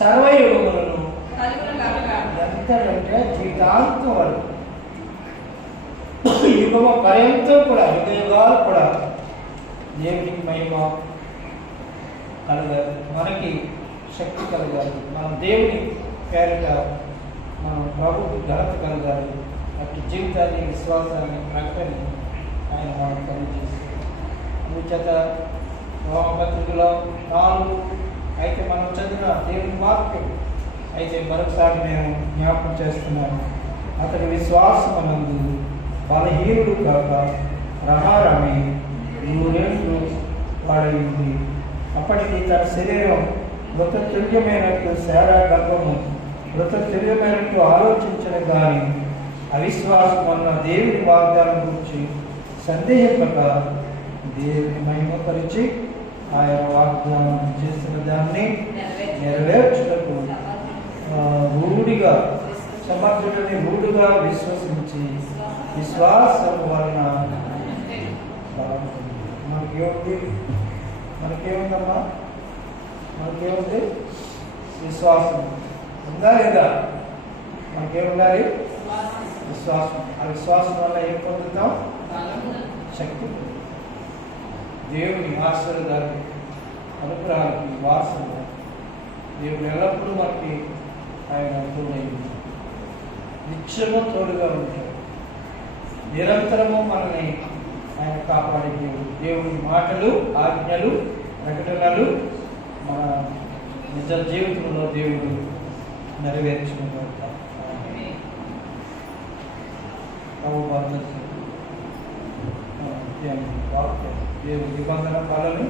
సర్వయుగములను ఎంతంటే జీవితాంతం వరకు, యుగమ పర్యంతం కూడా, యుగాలు కూడా దేవునికి మహిమ కలగాలి, మనకి శక్తి కలగాలి, మన దేవుని పేరిట మనం ప్రభుకి ఘనత కలగాలి. అటు జీవితాన్ని, విశ్వాసాన్ని, ప్రకటన ఆయన మనం కలిగజేస్తారు. అందుచేత రోమపత్రికలో 4 అయితే మనం చదివిన దేవుని వాక్యం అయితే మరొకసారి నేను జ్ఞాపకం చేస్తున్నాను. అతని విశ్వాసం అనందు బలహీనుడు కాక ప్రహారమై 3 ఏళ్ళు వాడైంది. అప్పటికి తన శరీరం మృతతుల్యమైనట్టు, శారా గర్భము మృతతుల్యమైనట్టు ఆలోచించిన కానీ అవిశ్వాసం అన్న దేవుని వాగ్దానం గురించి సందేహింపక దేవుని మహిమపరిచి ఆయన వాగ్దానం చేసిన దాన్ని నెరవేర్చుటకు రూఢిగా, సమర్థుడిని రూఢిగా విశ్వసించి విశ్వాసం వలన మనకేముందమ్మా? మనకేముంది? విశ్వాసం ఉందా లేదా? మనకేముండాలి? విశ్వాసం. ఆ విశ్వాసం వల్ల ఏం పొందుతాం? శక్తి. దేవుని ఆశీర్వాదాన్ని, అనుగ్రహానికి వారసులు. దేవుడు ఎల్లప్పుడూ మనకి ఆయన తోడై నిత్యము తోడుగా ఉంటాడు. నిరంతరము మనల్ని ఆయన కాపాడే దేవుడు. దేవుని మాటలు, ఆజ్ఞలు, ప్రకటనలు మన నిజ జీవితంలో దేవుడు నెరవేర్చుకుంటాడు. దేవుడి నిబంధన పాలని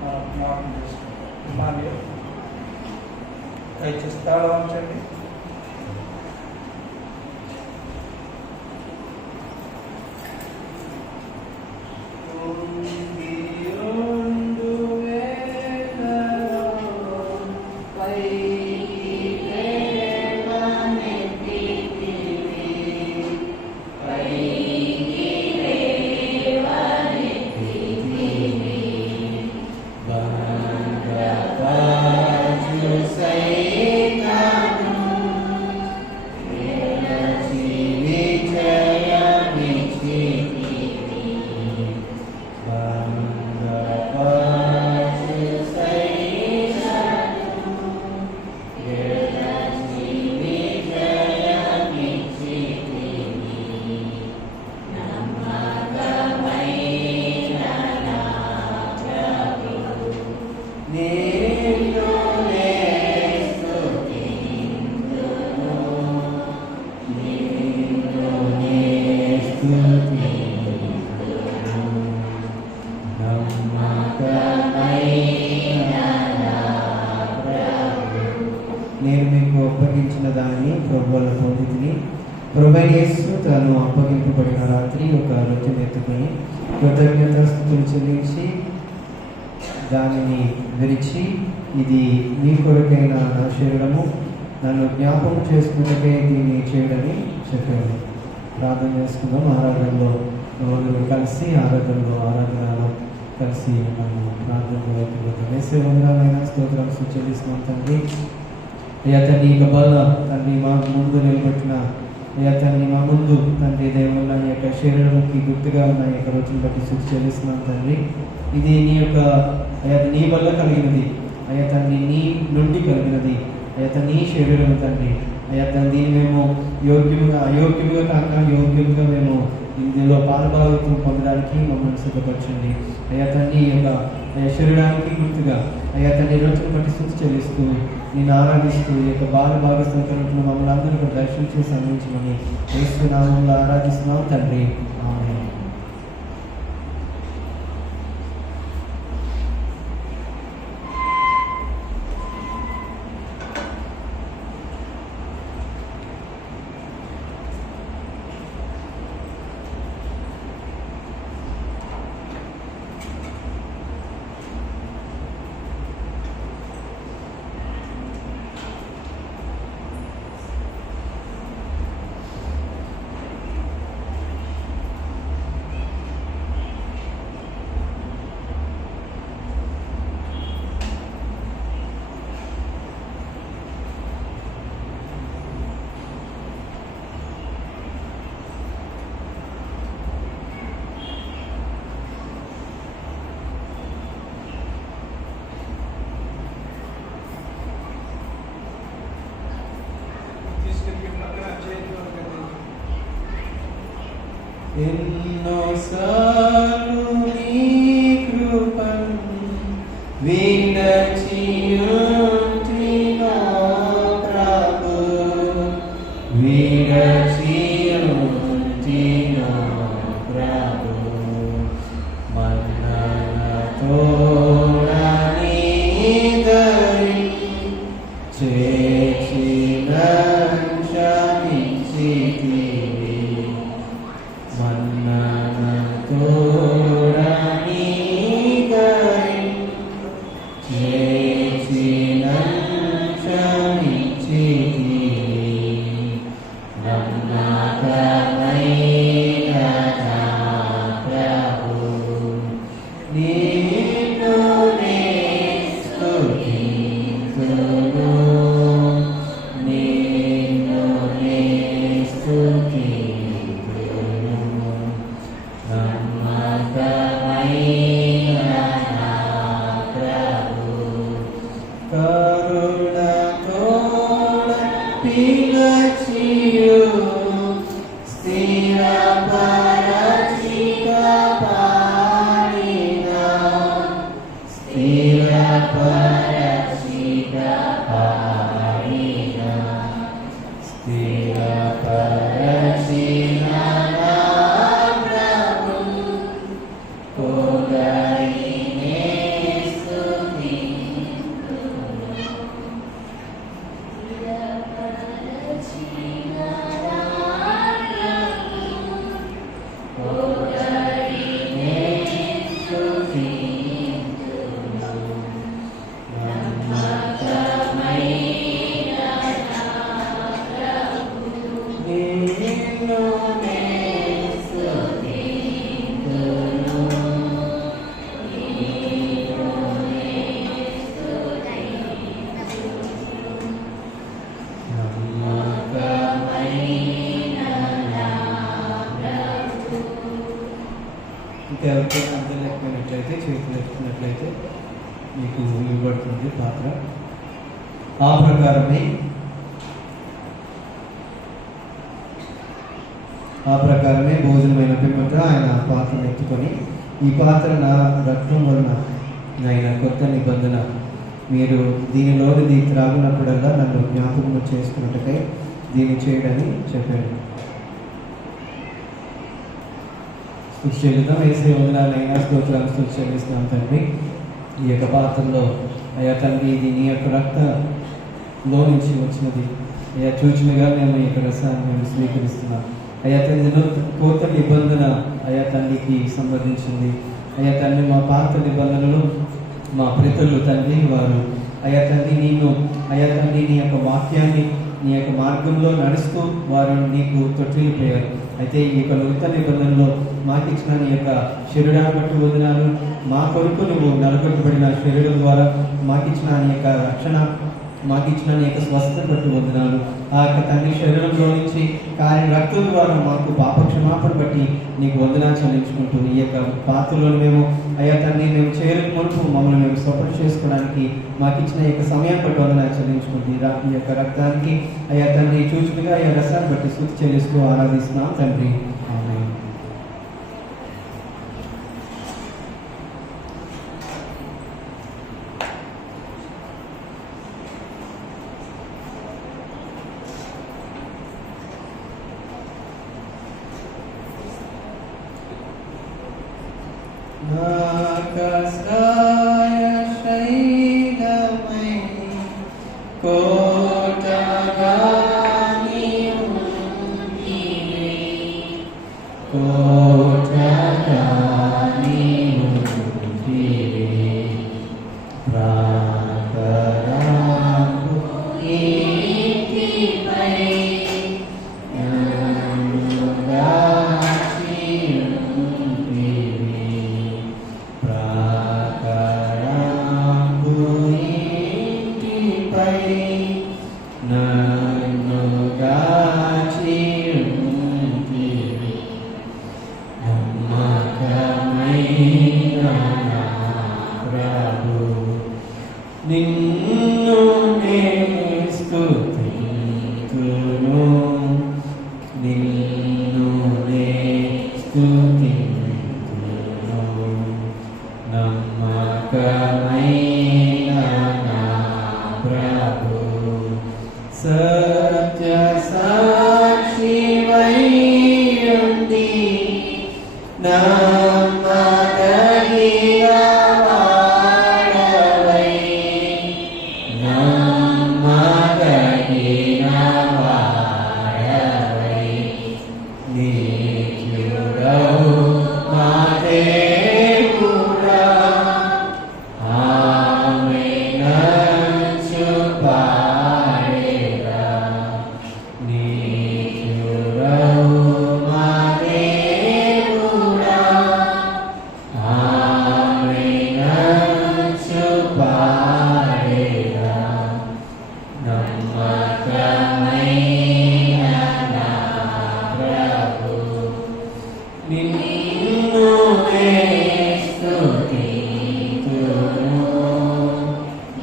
మనం జ్ఞాపకం చేసుకుంటాం. దయచేసి తాళం ఉంచండి. అప్పగించిన దానిని ప్రభు వల్ల పొందితిని. ప్రభువైన యేసు తాను అప్పగింపబడిన రాత్రి ఒక రొట్టెను ఎత్తుకొని కృతజ్ఞతాస్తుతులు చెల్లించి దానిని విరిచి, ఇది మీ కొరకైన నా శరీరము, నన్ను జ్ఞాపకం చేసుకున్నకే దీన్ని చేయడని చెప్పాడు. ప్రార్థన చేసుకుందాం. ఆరాధనలో కలిసి ఆరాధనలో కలిసి మనం ప్రార్థనలో వేసే వందనాలైనా స్తోత్రాలు చెల్లిస్తున్నాం తండ్రి. అయ్యా తండ్రి, ఇక బల తండ్రి మా ముందు నిలబెట్టిన అయ్యా తండ్రి, మా ముందు తండ్రి దేవుళ్ళ నీ యొక్క శరీరంకి గుర్తుగా ఉన్న ఈ యొక్క రోజును బట్టి శుద్ధి చెల్లిస్తున్నాం తండ్రి. ఇది నీ యొక్క అయ్యా నీ వల్ల కలిగినది, అయ్యా తండ్రి నీ నుండి కలిగినది, అయ్యా నీ శరీరం తండ్రి. అయ్యా తండ్రి మేము అయోగ్యంగా కాక యోగ్యంగా మేము ఇందులో పాల్గొనడం పొందడానికి మమ్మల్ని సిద్ధపరచండి. అయ్యా తండ్రి ఈ యొక్క శరీరానికి గుర్తుగా అయ్యా తండ్రి రోజును బట్టి శుద్ధి చెల్లిస్తూ నేను ఆరాధిస్తూ ఈ యొక్క భాగస్వామ్యం మమ్మల్ని అందరూ కూడా దర్శనం చేసి అందించమని యేసు నామములో ఆరాధిస్తున్నాం తండ్రి. ఆమేన్. ఎన్నోసార్లు నీ కృపను విడచియుంటినో ప్రభు, విడచియుంటినో ప్రభు, మన్ననతోడా నీ దరి చేసిన క్షమించితివి. మన్ననతోడా నీ దరి చేసిన క్షమించితివి. నమ్మకమైన నా ప్రభు, నిన్ను నే స్తుతింతును, నిన్ను నే స్తుతింతును. నమ్మకమైన నా ప్రభు, కరుణతోడ పిలచియు స్థిరపరచి కాపాడిన, స్థిరపరచి కాపాడిన, స్థిరపరచిన నా ప్రభు, పొగడినే స్తుతింతును. పొగడినే స్తుతింతును. నమ్మకమైన నా ప్రభు, నిన్ను నే స్తుతింతును, నిన్ను నే స్తుతింతును. నమ్మకమైన నా ప్రభు. ఇంకెవరికైనా అర్థం లేకపోయినట్లయితే చేతులు ఎత్తుకున్నట్లయితే మీకు ఇవ్వబడుతుంది పాత్ర. ఆ ప్రకారమే భోజనమైన పిమ్మట ఆయన పాత్రను ఎత్తుకొని, ఈ పాత్ర నా రక్తం వలన ఆయన కొత్త నిబంధన, మీరు దీనిలోనిది త్రాగునప్పుడల్లా నన్ను జ్ఞాపకం చేసుకున్నట్టుకై దీన్ని చేయడని చెప్పాడు. స్తుతి చెల్లిద్దాం. వేసే వందనాలైనా స్తోత్రాలు స్తుతి చెల్లిస్తున్నాం తండ్రి. ఈ యొక్క పాత్రలో అయ్యా తండ్రి, ఇది నీ యొక్క రక్తంలో నుంచి వచ్చినది అయ్యా చూచినగా మేము ఈ యొక్క రసాన్ని మేము స్వీకరిస్తున్నాం. అయ్యా తండ్రి కొత్త నిబంధన అయ్యా తండ్రికి సంబంధించింది. అయ్యా తండ్రి మా పాత నిబంధనలు మా పితరులు తండ్రి వారు అయ్యా తండ్రి నేను అయ్యా తండ్రి నీ యొక్క వాక్యాన్ని నీ యొక్క మార్గంలో నడుస్తూ వారు నీకు తొట్టిల్లిపోయారు. అయితే ఈ యొక్క నూతన నిబంధనలో మాకు ఇచ్చిన నీ యొక్క శరీరాన్ని బట్టి వదినాలు, మా కొరకు నువ్వు నలగొట్టబడిన శరీరం ద్వారా మాకు ఇచ్చిన నీ యొక్క రక్షణ, మాకు ఇచ్చిన నీ యొక్క స్వస్థత బట్టి వదినాలు. ఆ యొక్క తండ్రి శరీరంలో నుంచి కాని రక్తం ద్వారా మాకు పాప క్షమాపణ బట్టి నీకు వందనాలు చెల్లించుకుంటూ ఈ యొక్క పాత్రలో మేము అయ్యా తండ్రి మేము చేరుకు మునుపు మమ్మల్ని మేము సపోర్ట్ చేసుకోవడానికి మాకు ఇచ్చిన ఈ యొక్క సమయం బట్టి వందనాలు చెల్లించుకుంటూ ఈ యొక్క రక్తానికి అయ్యా తండ్రి చూచుకుగా ఈ రసాన్ని బట్టి స్తుతి చెల్లిస్తూ ఆరాధిస్తున్నాం తండ్రి. ఆమేన్. ఆకాశాయ శైలమై కోటగా నీవు నీవే, కోటగా నీవు నీవే, ప్రాకారము ఇంటిపై నన్నుగా నిన్ను నేను స్తుతింతును, నిన్ను నేను స్తుతింతును, నమ్మకమైన నా ప్రభు, సత్య సాక్షివై ఉండి నమ్మదగిన వాడవై, నమ్మదగిన వాడవై, నిత్యుడవు మా దేవుడా, ఆమేనంచు పాడేదా, నిత్యుడవు మా దేవుడా, ఆమేనంచు పాడేదా, నమ్మకమైన నా ప్రభు, నిన్ను నేను స్తుతింతును,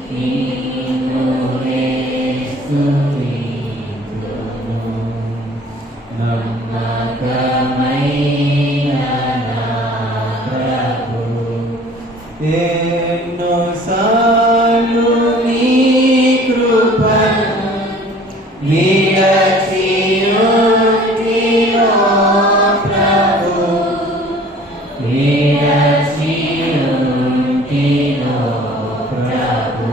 నిన్ను నేను స్తుతింతును, నమ్మకమైన నా ప్రభు. ఎన్నోసార్లు నీ కృపను విడచియుంటినో ప్రభు, విడచియుంటినో ప్రభు,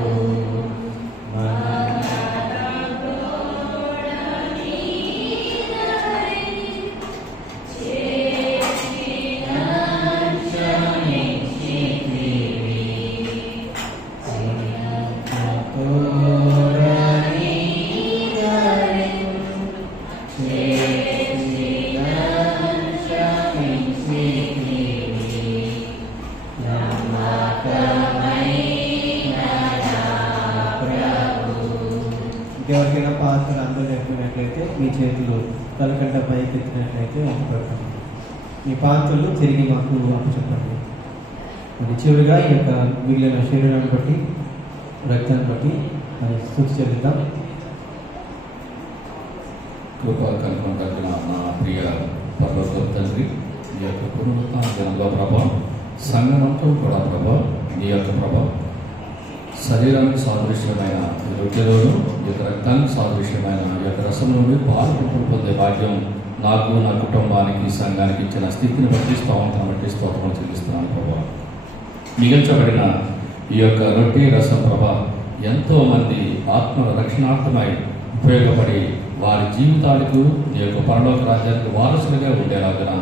ఎవరికైనా పాత్రలు అందజేసినట్లయితే మీ చేతులు తలకంట పైకి ఎత్తినట్లయితే అప్పచెప్పండి. మీ పాత్రలు తిరిగి మాకు అప్పచెప్పండి. మరి చివరిగా ఈ యొక్క మిగిలిన శరీరాన్ని బట్టి రక్తాన్ని బట్టి మరి స్తుతి చెల్లిద్దాం. కృపా కల్పన కలిగిన నా ప్రియ పర్వత తండ్రి, ఈ యొక్క పునరుత్థాన దినంలో ప్రభా సంఘమంతో కూడా ప్రభా నీ యొక్క ప్రభా శరీరానికి సాదృశ్యమైన రొట్టెలోను ఈ యొక్క రక్తానికి సాదృశ్యమైన ఈ యొక్క రసంలోని పాల్గొంటు పొందే భాగ్యం నాకు నా కుటుంబానికి సంఘానికి ఇచ్చిన స్థితిని బట్టి స్తోమతను బట్టి స్తోత్రం చెల్లిస్తున్నాను ప్రభా. మిగిల్చబడిన ఈ యొక్క రొట్టె రసం ప్రభా ఎంతో మంది ఆత్మల రక్షణార్థమై ఉపయోగపడి వారి జీవితాలకు నీ యొక్క పరలోక రాజ్యానికి వారసులుగా ఉండేలాగా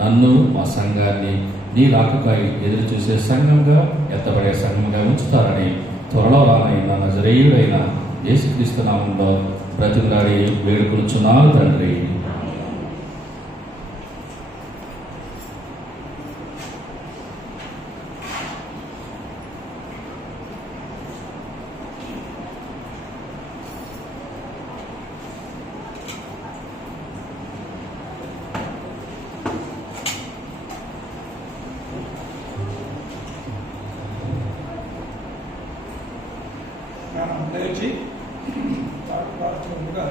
నన్ను మా సంఘాన్ని నీ రాకకై ఎదురు చూసే సంఘంగా ఎత్తబడే సంఘంగా ఉంచుతారని త్వరలో రానైన నజరేయుడైన యేసుక్రీస్తు నామంలో బ్రతిమలాడి వేడుకొనుచున్నాను తండ్రి. లేచి ప్రార్థనగా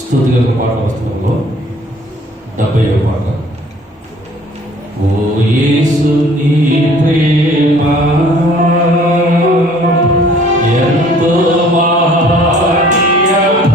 స్తుతిగల పాట వస్తువులో 70వ పాట. ఓ యేసు నీ ప్రేమ ఎంతో మహనీయము,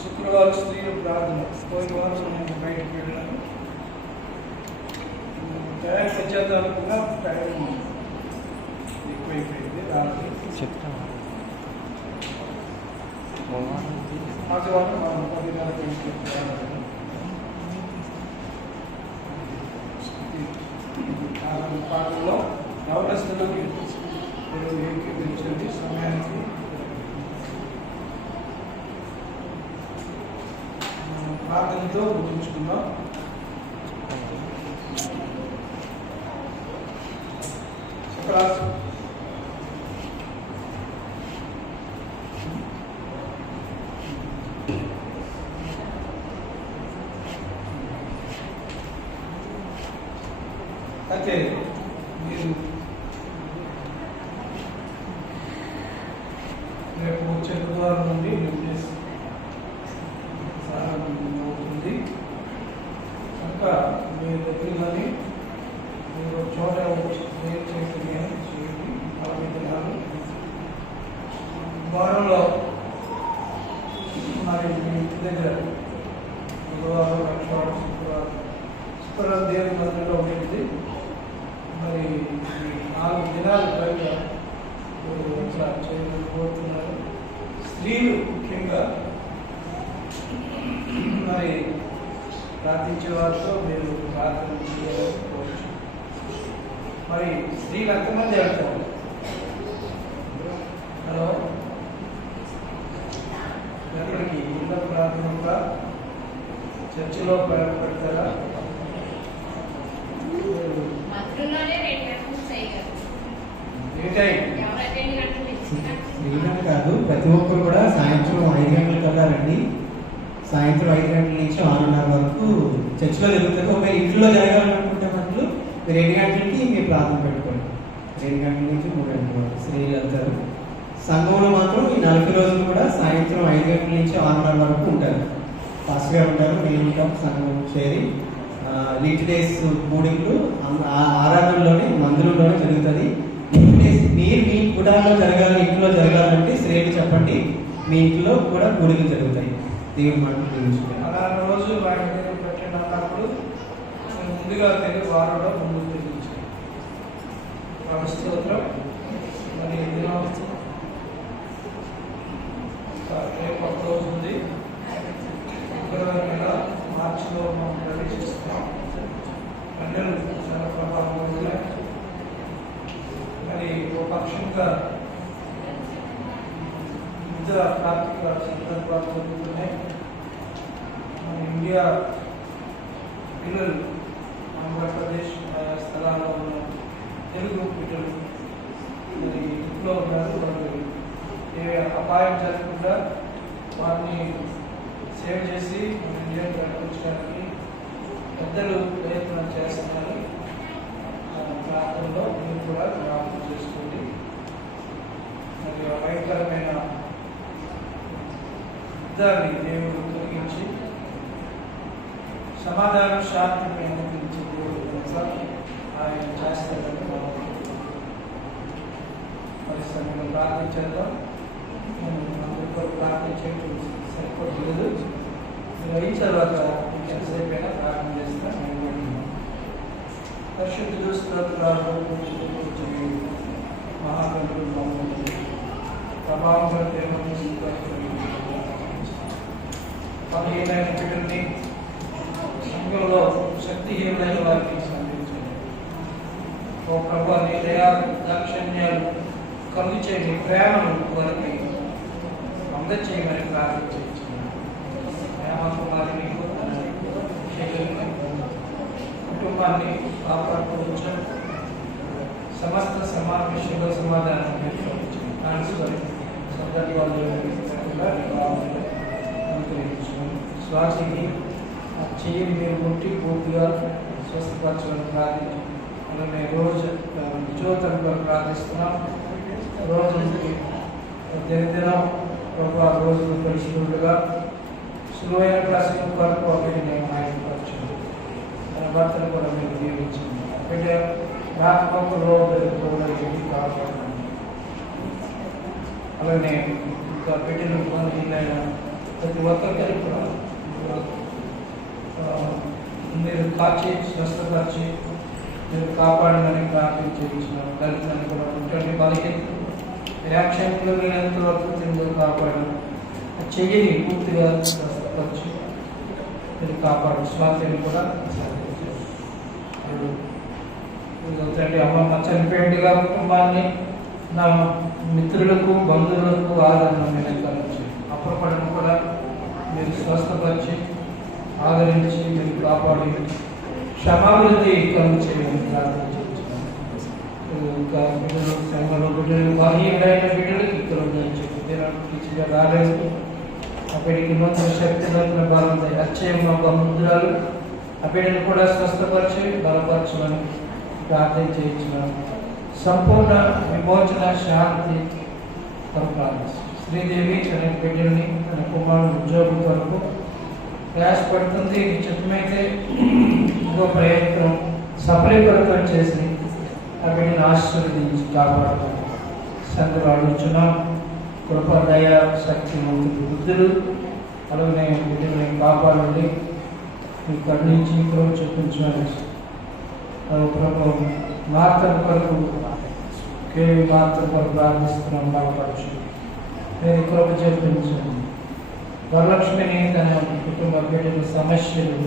శుక్రవారం స్త్రీల ప్రార్థన పోయిన వారం నేను బయటకు వెళ్ళాను. టైం వచ్చేద్దాం అనుకున్నా, టైం ఎక్కువైపోయింది రాత్రి. ఆదివారం మనం 10:30 పాటల్లో నవరసనలోకి ఏకీకరించండి సమయానికి. ప్రార్థనతో గుర్తుంచుకుందాం. అయితే మీరు రేపు వచ్చే బుధవారం నుండి బిజినెస్ అవుతుంది కనుక మీ దగ్గరలోని మీరు చోట చేయండి. వారంలో మరి మీ ఇంటి దగ్గర బుధవారం శుక్రవారం దేవుని మధ్యలో ఉంటుంది. మరి 4 దినాలు పైగా ఇట్లా చేయడం కోరుతున్నారు. స్త్రీలు ముఖ్యంగా మరి ప్రార్థించే వారితో మీరు ప్రార్థన చేసుకోవచ్చు. మరి స్త్రీలు ఎంతమంది వెళ్తారు? హలో, ఎక్కడికి? ఇళ్ళ ప్రార్థన చర్చిలో పెడతారా? స్త్రీలను కాదు, ప్రతి ఒక్కరు కూడా సాయంత్రం 5 గంటల కల్లా రండి. సాయంత్రం 5 గంటల నుంచి 6:30 వరకు చర్చిలో జరుగుతుంది. ఒకవేళ ఇంట్లో జరగాలనుకుంటే మట్లు మీరు 7 గంటలకి మీరు ప్రార్థన పెట్టుకోండి. 2 గంటల నుంచి 3 గంటల వరకు స్త్రీలు వెళ్తారు. సంఘంలో మాత్రం ఈ 40 రోజులు కూడా సాయంత్రం 5 గంటల నుంచి 6:30 వరకు ఉంటారు. ఫాస్ట్ గా ఉంటారు. మేము ఉంటాం సంఘం చేరి లీట్ డేస్ మూడింగ్లు ఆరాధనలోనే మందిరంలోనే జరుగుతుంది. మీరు మీ కుటుంబంలో జరగాలి, ఇంట్లో జరగాలంటే స్త్రీలు చెప్పండి. మీ ఇంట్లో కూడా కూడికలు జరుగుతాయి. దేవుని మాట తెలుసుకుంటాం. అలా రోజు వారి దగ్గర పెట్టినప్పుడు ముందుగా తెలుగు వారంలో ముందు తెలియజేయాలి. స్తోత్రం. మరి దినం రేపు ఒక రోజు ఉంది. ఫిబ్రవరి నెల మార్చిలో మనం ప్రవేశిస్తున్నాం. పండుగలు చాలా ప్రభావం ఉన్నాయి. మరి ఒక పక్షంగా యుద్ధ కార్తీక సందర్భాలు జరుగుతున్నాయి. మన ఇండియా పిల్లలు ఆంధ్రప్రదేశ్ ఆయా స్థలాల్లో ఉన్న తెలుగు పిల్లలు మరి ఇంట్లో ఉన్నారు. వాళ్ళు ఏ అపాయం జరగకుండా వారిని సేవ్ చేసి మన ఇండియాను ప్రకటించడానికి పెద్దలు ప్రయత్నం చేస్తున్నారు. ప్రాంతంలో మీరు కూడా జ్ఞాపకం చేసుకోండి. మరి భయంకరమైన యుద్ధాన్ని దేవుడు తొలగించి సమాధానం శాంతిని అనుగ్రహించే దేవుడు కనుక ఆయన చేస్తాడని మరి సమయంలో ప్రార్థించేద్దాం. అందరికీ ప్రార్థించేట్టు సరిపోలేదు. మీరు అయిన తర్వాత ఎంతసేపు అయినా ప్రార్థన చేస్తాను. పరిశుద్ధుడు స్తోత్రాలు మహాగణుడు ప్రభావం పదిహేనైన బిడ్డల్ని సంఘంలో శక్తిహీనమైన వారికి సంధించండి. ఓ ప్రభా, నీ దయా దాక్షిణ్యాలు కలుగు చేయని ప్రేమను వారికి అందచేయమని ప్రార్థించండి. ప్రేమకుమారిని కుటుంబాన్ని కాపాడుకోవచ్చు. సమస్త సమావేశంలో సమాధానం సందర్భాలు శ్వాసకి చెయ్యి మీరు ముట్టి పూర్తిగా స్వస్థపరచడం ప్రార్థించు. అలానే రోజు జ్యోతంగా ప్రార్థిస్తున్నాం. రోజు దినదినం ప్రభావ రోజులు పరిశుద్ధులుగా సులువైన ప్రశ్న కొరకు ఒకటి నేను ఆయనపరచండి. తన భర్తను కూడా మీరు దీవించండి. బిడ్డ రాకపోకలో కాపాడండి. అలానే యొక్క బిడ్డలు బలహీనైన ప్రతి ఒక్కరికి కూడా మీరు కాచి స్వస్థపరిచి మీరు కాపాడమని ప్రార్థించారు. దళితులను కూడా ఉంటుంది బలహీనతలు యాక్షన్లో మీరు ఎంతవరకు తిందో కాపాడు చెయ్యని పూర్తిగా స్వస్థపరిచి మీరు కాపాడు. స్వాతిని కూడా తండ్రి అమ్మ చనిపోయిందిగా కుటుంబాన్ని నా మిత్రులకు బంధువులకు ఆదరణ మీరు కలిగించి అప్పటిపడిన కూడా మీరు స్వస్థపరిచి ఆదరించి మీరు కాపాడి క్షమాభివృద్ధి కలిగించేయమని ప్రార్థించాను. ఇంకా బిడ్డలు సంఘంలో బిడ్డలు బలహీనమైన బిడ్డలకు ఇక్కడ ఉందని రాలేదు ఆ బిడ్డకి నూతన శక్తి నూతన బలం అచ్చయమ ముద్రాలు ఆ బిడ్డను కూడా స్వస్థపరిచి బలపరచమని ప్రార్థన చేయించినాను. సంపూర్ణ విమోచన శాంతి ప్రార్థిస్తాను. శ్రీదేవి తన బిడ్డల్ని తన కుమారుడు ఉద్యోగం కొరకు ప్రయాసపడుతుంది. నిశ్చితమైతే ఇంకో ప్రయత్నం సఫలీకృతం చేసి ఆ బిడ్డను ఆశీర్వదించి కాపాడుతాను. సంఘంలో అడుగుతున్నాం. కృప దయ శక్తి బుద్ధులు అలాగే బిడ్డల్ని కాపాడండి. మీ కరుణించి కృప చూపించాలి. ప్రభు మార్తల కొరకు కేవీ మార్తల కొరకు ప్రార్థిస్తున్నాం. బాగుపరచు నేను కృప చూపించండి. వరలక్ష్మిని తన కుటుంబ బిడ్డల సమస్యలు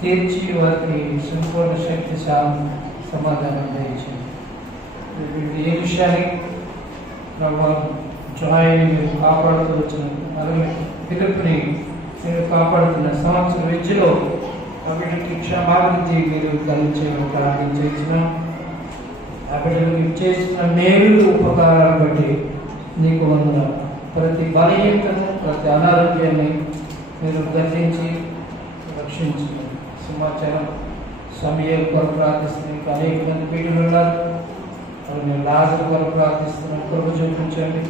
తీర్చి వారికి సంపూర్ణ శక్తి సమాధానం దయచేయండి. ఏ విషయాన్ని జాయిని మీరు కాపాడుతూ వచ్చిన అలాగే పిలుపుని మీరు కాపాడుతున్న సంవత్సరం విద్యలో ఆ బిడ్డకి క్షమాభివృద్ధి మీరు కలిగించేయడం ప్రార్థించిన ఆ బిడ్డలు మీరు చేసిన మేలు ఉపకారాలను బట్టి నీకు వందన. ప్రతి బలహీనతను ప్రతి అనారోగ్యాన్ని మీరు గర్తించి రక్షించిన సమాచారం సమయం కొరకు ప్రార్థిస్తున్నాం. ఇంకా అనేక మంది బిడ్డలు ఉన్నారు. నేను లాజరు కొరకు ప్రార్థిస్తున్నాను. కృప చూపించండి.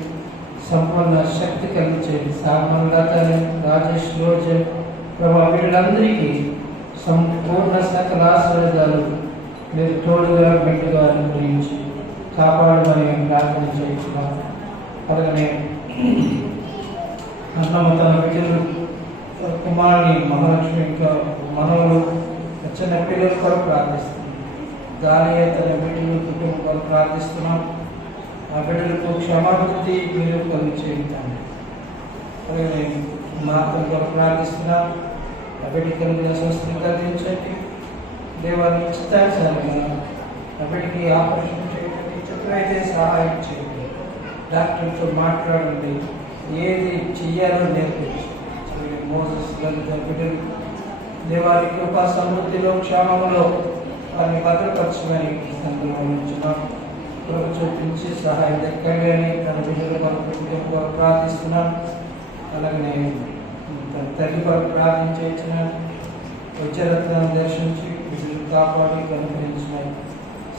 సంపూర్ణ శక్తి కలిగించండి. సామాన్ లతని రాజేష్ రోజు ప్రభా వీళ్ళందరికీ సంపూర్ణ సకల ఆశీర్వాదాలు మీరు తోడుగా బిడ్డగా అనుగ్రహించి కాపాడమని ప్రార్థన చేయించున్నాను. అలాగనే అన్నమ్మ తన బిడ్డలు కుమారుని మహాలక్ష్మి ఇంకా మనవలు చిన్న పిల్లల కొరకు ప్రార్థిస్తున్నాం. దాని తన బిడ్డలు కుటుంబం కొరకు ప్రార్థిస్తున్నాం. ఆ బిడ్డలకు క్షమాభివృద్ధి మీరు కలిగించేయండి. అలాగే మార్గం కొరకు ప్రార్థిస్తున్నాం. ఆ బిడ్డ కలిగిన స్వస్థని కలిగించండి. దేవాన్ని ఇష్టానుసారంగా ఆ బిడ్డకి ఆపరేషన్ చేయండి. చిత్రమైతే సహాయం చేయండి. డాక్టర్తో మాట్లాడండి. ఏది చెయ్యాలో నేర్పించి మోసెస్ బిడ్డలు దేవారి కృపా సమృద్ధిలో క్షేమంలో వారిని భద్రపరచమని సంకల్పించున్నాం. కృప చూపించి సహాయం దక్కండి అని తన బిడ్డల కొరకు ప్రార్థిస్తున్నాం. అలాగనే తన తల్లి కొరకు ప్రార్థించిన విద్యారత్నాన్ని దర్శించి బిడ్డలు కాపాడి కనుగరించినాయి.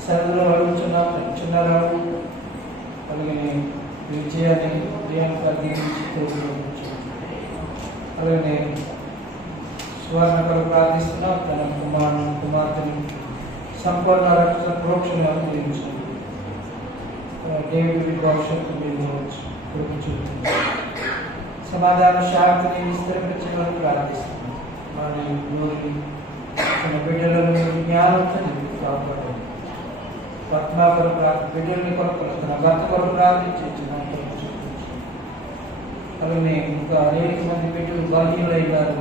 సరదులో అడుగుతున్నాం. చిన్నారావు అలాగనే విజయాన్ని ప్రియాంక దీవించి అలాగనే సువర్ణ కొరకు ప్రార్థిస్తున్నాం. తన కుమార్తెని సంపూర్ణ రక్షణ ప్రోక్షణ అనుగ్రహించండి. దేవుడి భవిష్యత్తు చూపించండి. సమాధాన శాంతిని విస్తరించమని ప్రార్థిస్తున్నాం. మన తన బిడ్డలను జ్ఞానంతో కాపాడండి. పద్మాకర బిడ్డల్ని కొరకు తన భర్త కొరకు ప్రార్థించండి. అలాగే ఇంకా అనేక మంది బిడ్డలు బలహీనులైనారు.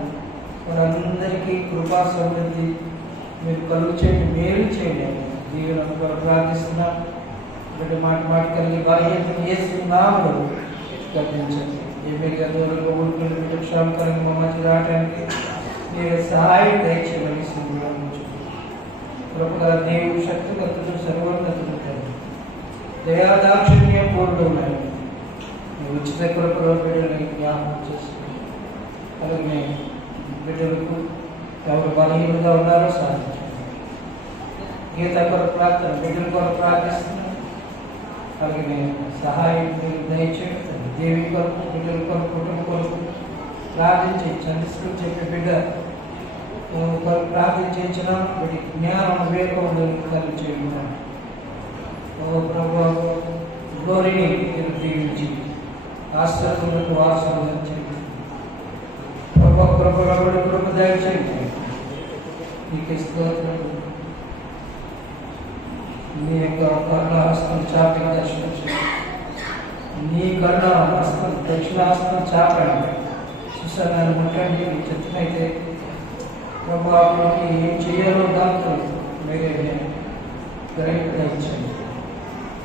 వారందరికీ కృపా సమృద్ధి మీరు కలుగు చేయండి. మేలు చేయండి. దీవులను కొరకు ప్రార్థిస్తున్నాం. బిడ్డ మాట కలిగి బలహీనతను వేస్తున్నాము గర్తించండి. ఏమీ గర్వంలో ఊరుకుని బిడ్డ క్షేమకరంగా మా మధ్య రావడానికి మీరు సహాయం దయచేయమని కృపగా దేవుడు శక్తిగతులు సర్వోన్నతులు దయాదాక్షిణ్యం పూర్ణులు ఉన్నాయి. ఉచిత కృపలో బిడ్డలని జ్ఞాపకం చేస్తుంది. అలాగే బిడ్డలకు ఎవరు బలహీనంగా ఉన్నారో సాధించండి. గీత కొరకు ప్రార్థన బిడ్డల కొరకు ప్రార్థిస్తున్నాం. అలాగే సహాయం దయచేయండి. దేవి కొరకు బిడ్డల కొరకు కుటుంబం కొరకు ప్రార్థించండి. చెప్పే బిడ్డ కొరకు ప్రార్థించిన వీడి జ్ఞానం వివేకం కలిగించేయండి. ప్రభు గ్లోరీని దీవించి ఆశ్రమకు వారసులు చేయండి. ప్రభా కృపగలబడి కృప దయచేయండి. నీకు స్తోత్రం. నీ యొక్క కరుణాహస్తం చాపి దర్శించండి. నీ కరుణాహస్తం దక్షిణాహస్తం చాపండి. సుసన్నాన్ని ముట్టండి. నీ చిత్తమైతే ప్రభావానికి ఏం చేయాలో దాంతో మీరే గ్రహించండి.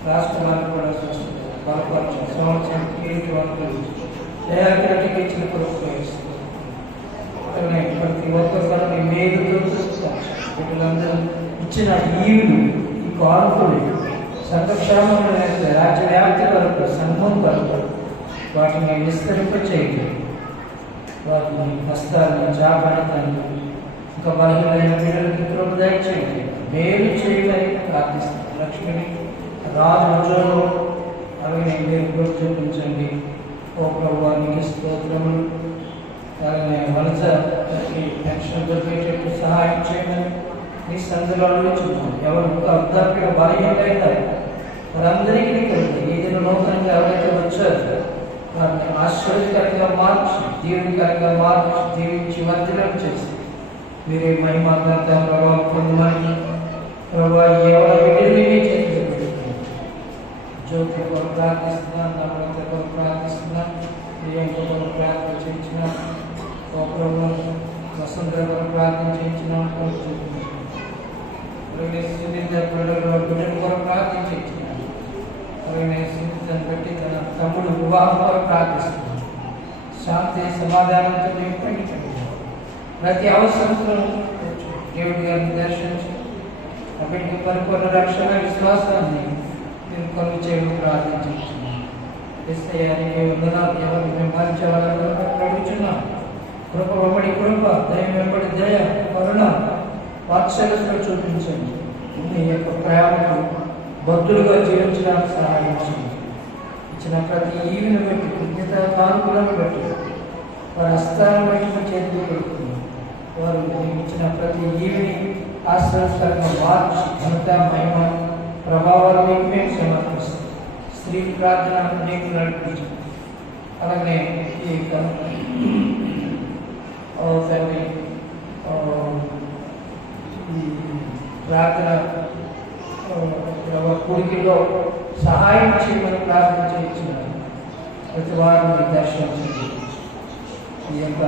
రాష్ట్రాలకు కూడా స్వస్థత బలపరచండి. సంవత్సరానికి ఏంటి వాళ్ళు దయాగ్రటికి ఇచ్చిన కొరకు ప్రతి ఒక్కసారి మేలుతో చూస్తాం. వీళ్ళందరూ ఇచ్చిన ఈవులు ఈ కానుకలు సంఘక్షేమం రాజ్య వ్యాప్తి వరకు సంఘం వరకు వాటిని విస్తరింపచేయండి. వాటిని హస్తాన్ని చాపడతాన్ని ఇంకా బలహీనమైన పిల్లలకి కృప దయచేయండి. మేలు చేయమని ప్రార్థిస్తాను. లక్ష్మిని రాజు ఉద్యోగంలో అలాగే మీరు కృప చూపించండి. ఓ ప్రభువానికి స్తోత్రములు. అలాగే వలస పెన్షన్ దొరికేటట్టు సహాయం చేయమని మీ సందులో అడుగుతున్నాం. ఎవరు వృద్ధాప్య బలహీనైతారు వారందరికీ కలిగి ఈ దిన నూతనంగా ఎవరైతే వచ్చారో వారిని ఆశ్చర్యకరంగా మార్చి దీవునికరంగా మార్చి దీవించి వర్ధనం చేసి మీరే మహిమాగ్రంథ ప్రభావం పొందమని ప్రభావ ఎవరి బిడ్డలనే చేసి జ్యోతి కొరకు ప్రార్థిస్తున్నాను. నమ్మకత కొరకు ప్రార్థిస్తున్నాను. ప్రియం కొరకు ప్రార్థన చేయించిన ప్రభావం వసంత కొరకు ప్రార్థన చేయించిన బిడ్డల కొరకు ప్రార్థన చేయించిన బట్టి తన తమ్ముడు వివాహం కొరకు ప్రార్థిస్తున్నాను. శాంతి సమాధానంతో నింపండి. ప్రతి అవసరంతో దేవుడి గారిని దర్శించి అప్పటికి పరిపూర్ణ రక్షణ విశ్వాసాన్ని మీరు కొలు చేయడం ప్రార్థించున్నాను. ఎస్ఐయానికి వందనాలు. ఎవరు మేము మరించేవాళ్ళని అడుగుతున్నాం. కృప వెంబడి కృప, దయ వెంబడి దయ, కరుణ, వాత్సల్యంతో చూపించండి. మీ యొక్క ప్రేమకు భక్తులుగా జీవించడానికి సహాయం చేయండి. ఇచ్చిన ప్రతి ఈవిని బట్టి కృతజ్ఞత కానుకలను బట్టి వారి హస్తాలను బట్టి చేతులు పెడుతున్నాం. వారు ఇచ్చిన ప్రతి ఈవిని ఆశ్రయకరంగా మార్చి ఘనత మహిమ ప్రభావాలు మీకు మేము సమర్పిస్తాం. స్త్రీ ప్రార్థన మీకు నడిపించండి. అలాగే ఈ తండ్రి ఈ ప్రార్థన కుడికిలో సహాయం చేయమని ప్రార్థన చేయించినారు. ప్రతి వారిని దర్శించండి. ఈ యొక్క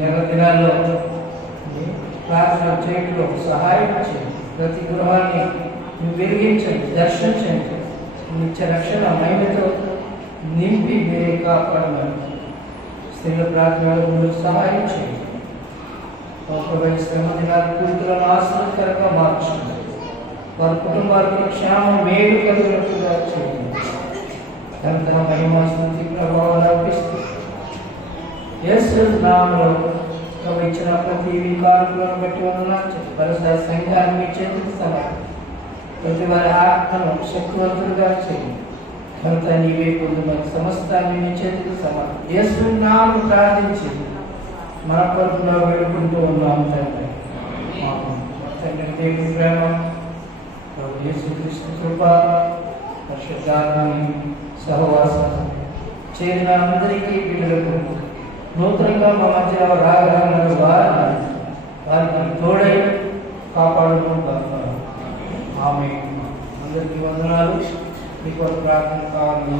నెల దినాల్లో ప్రార్థన చేయడంలో సహాయం చేయండి. ప్రతి గృహాన్ని మీరు వెలిగించండి, దర్శించండి. నిత్య రక్షణ మహిమతో నింపి మీరే కాపాడమని స్త్రీల ప్రార్థనలో మీరు సహాయం చేయండి. శ్రమ దినాలు పూర్తులను ఆశ్రయకరంగా మార్చండి. వారి కుటుంబాలకు క్షేమం మేలు కలిగినట్టుగా చేయండి. తన మహిమ స్థుతి ప్రభావాలు అర్పిస్తూ యేసు నామములో ఇచ్చిన ప్రతి వికారులను బట్టి వలస సంఘాన్ని మీ చేతికి సమర్పణ. ప్రతి వారి ఆత్మను శక్తివంతులుగా చేయండి. కనుక నీవే పొందుమని సమస్తాన్ని మీ చేతికి సమర్పణ. యేసు నామమును ప్రార్థించి మన కొరకులో వేడుకుంటూ ఉన్నాం తండ్రి. తండ్రి దేవుని ప్రేమ, యేసుక్రీస్తు కృప, పరిశుద్ధాత్మని సహవాసం చేరిన అందరికీ బిడ్డలకు నూతనంగా మా మధ్య రాగలను వారికి తోడై కాపాడుతూ ఆమె అందరికీ వందనాలు. మీ కొరకు ప్రార్థన కావాలి.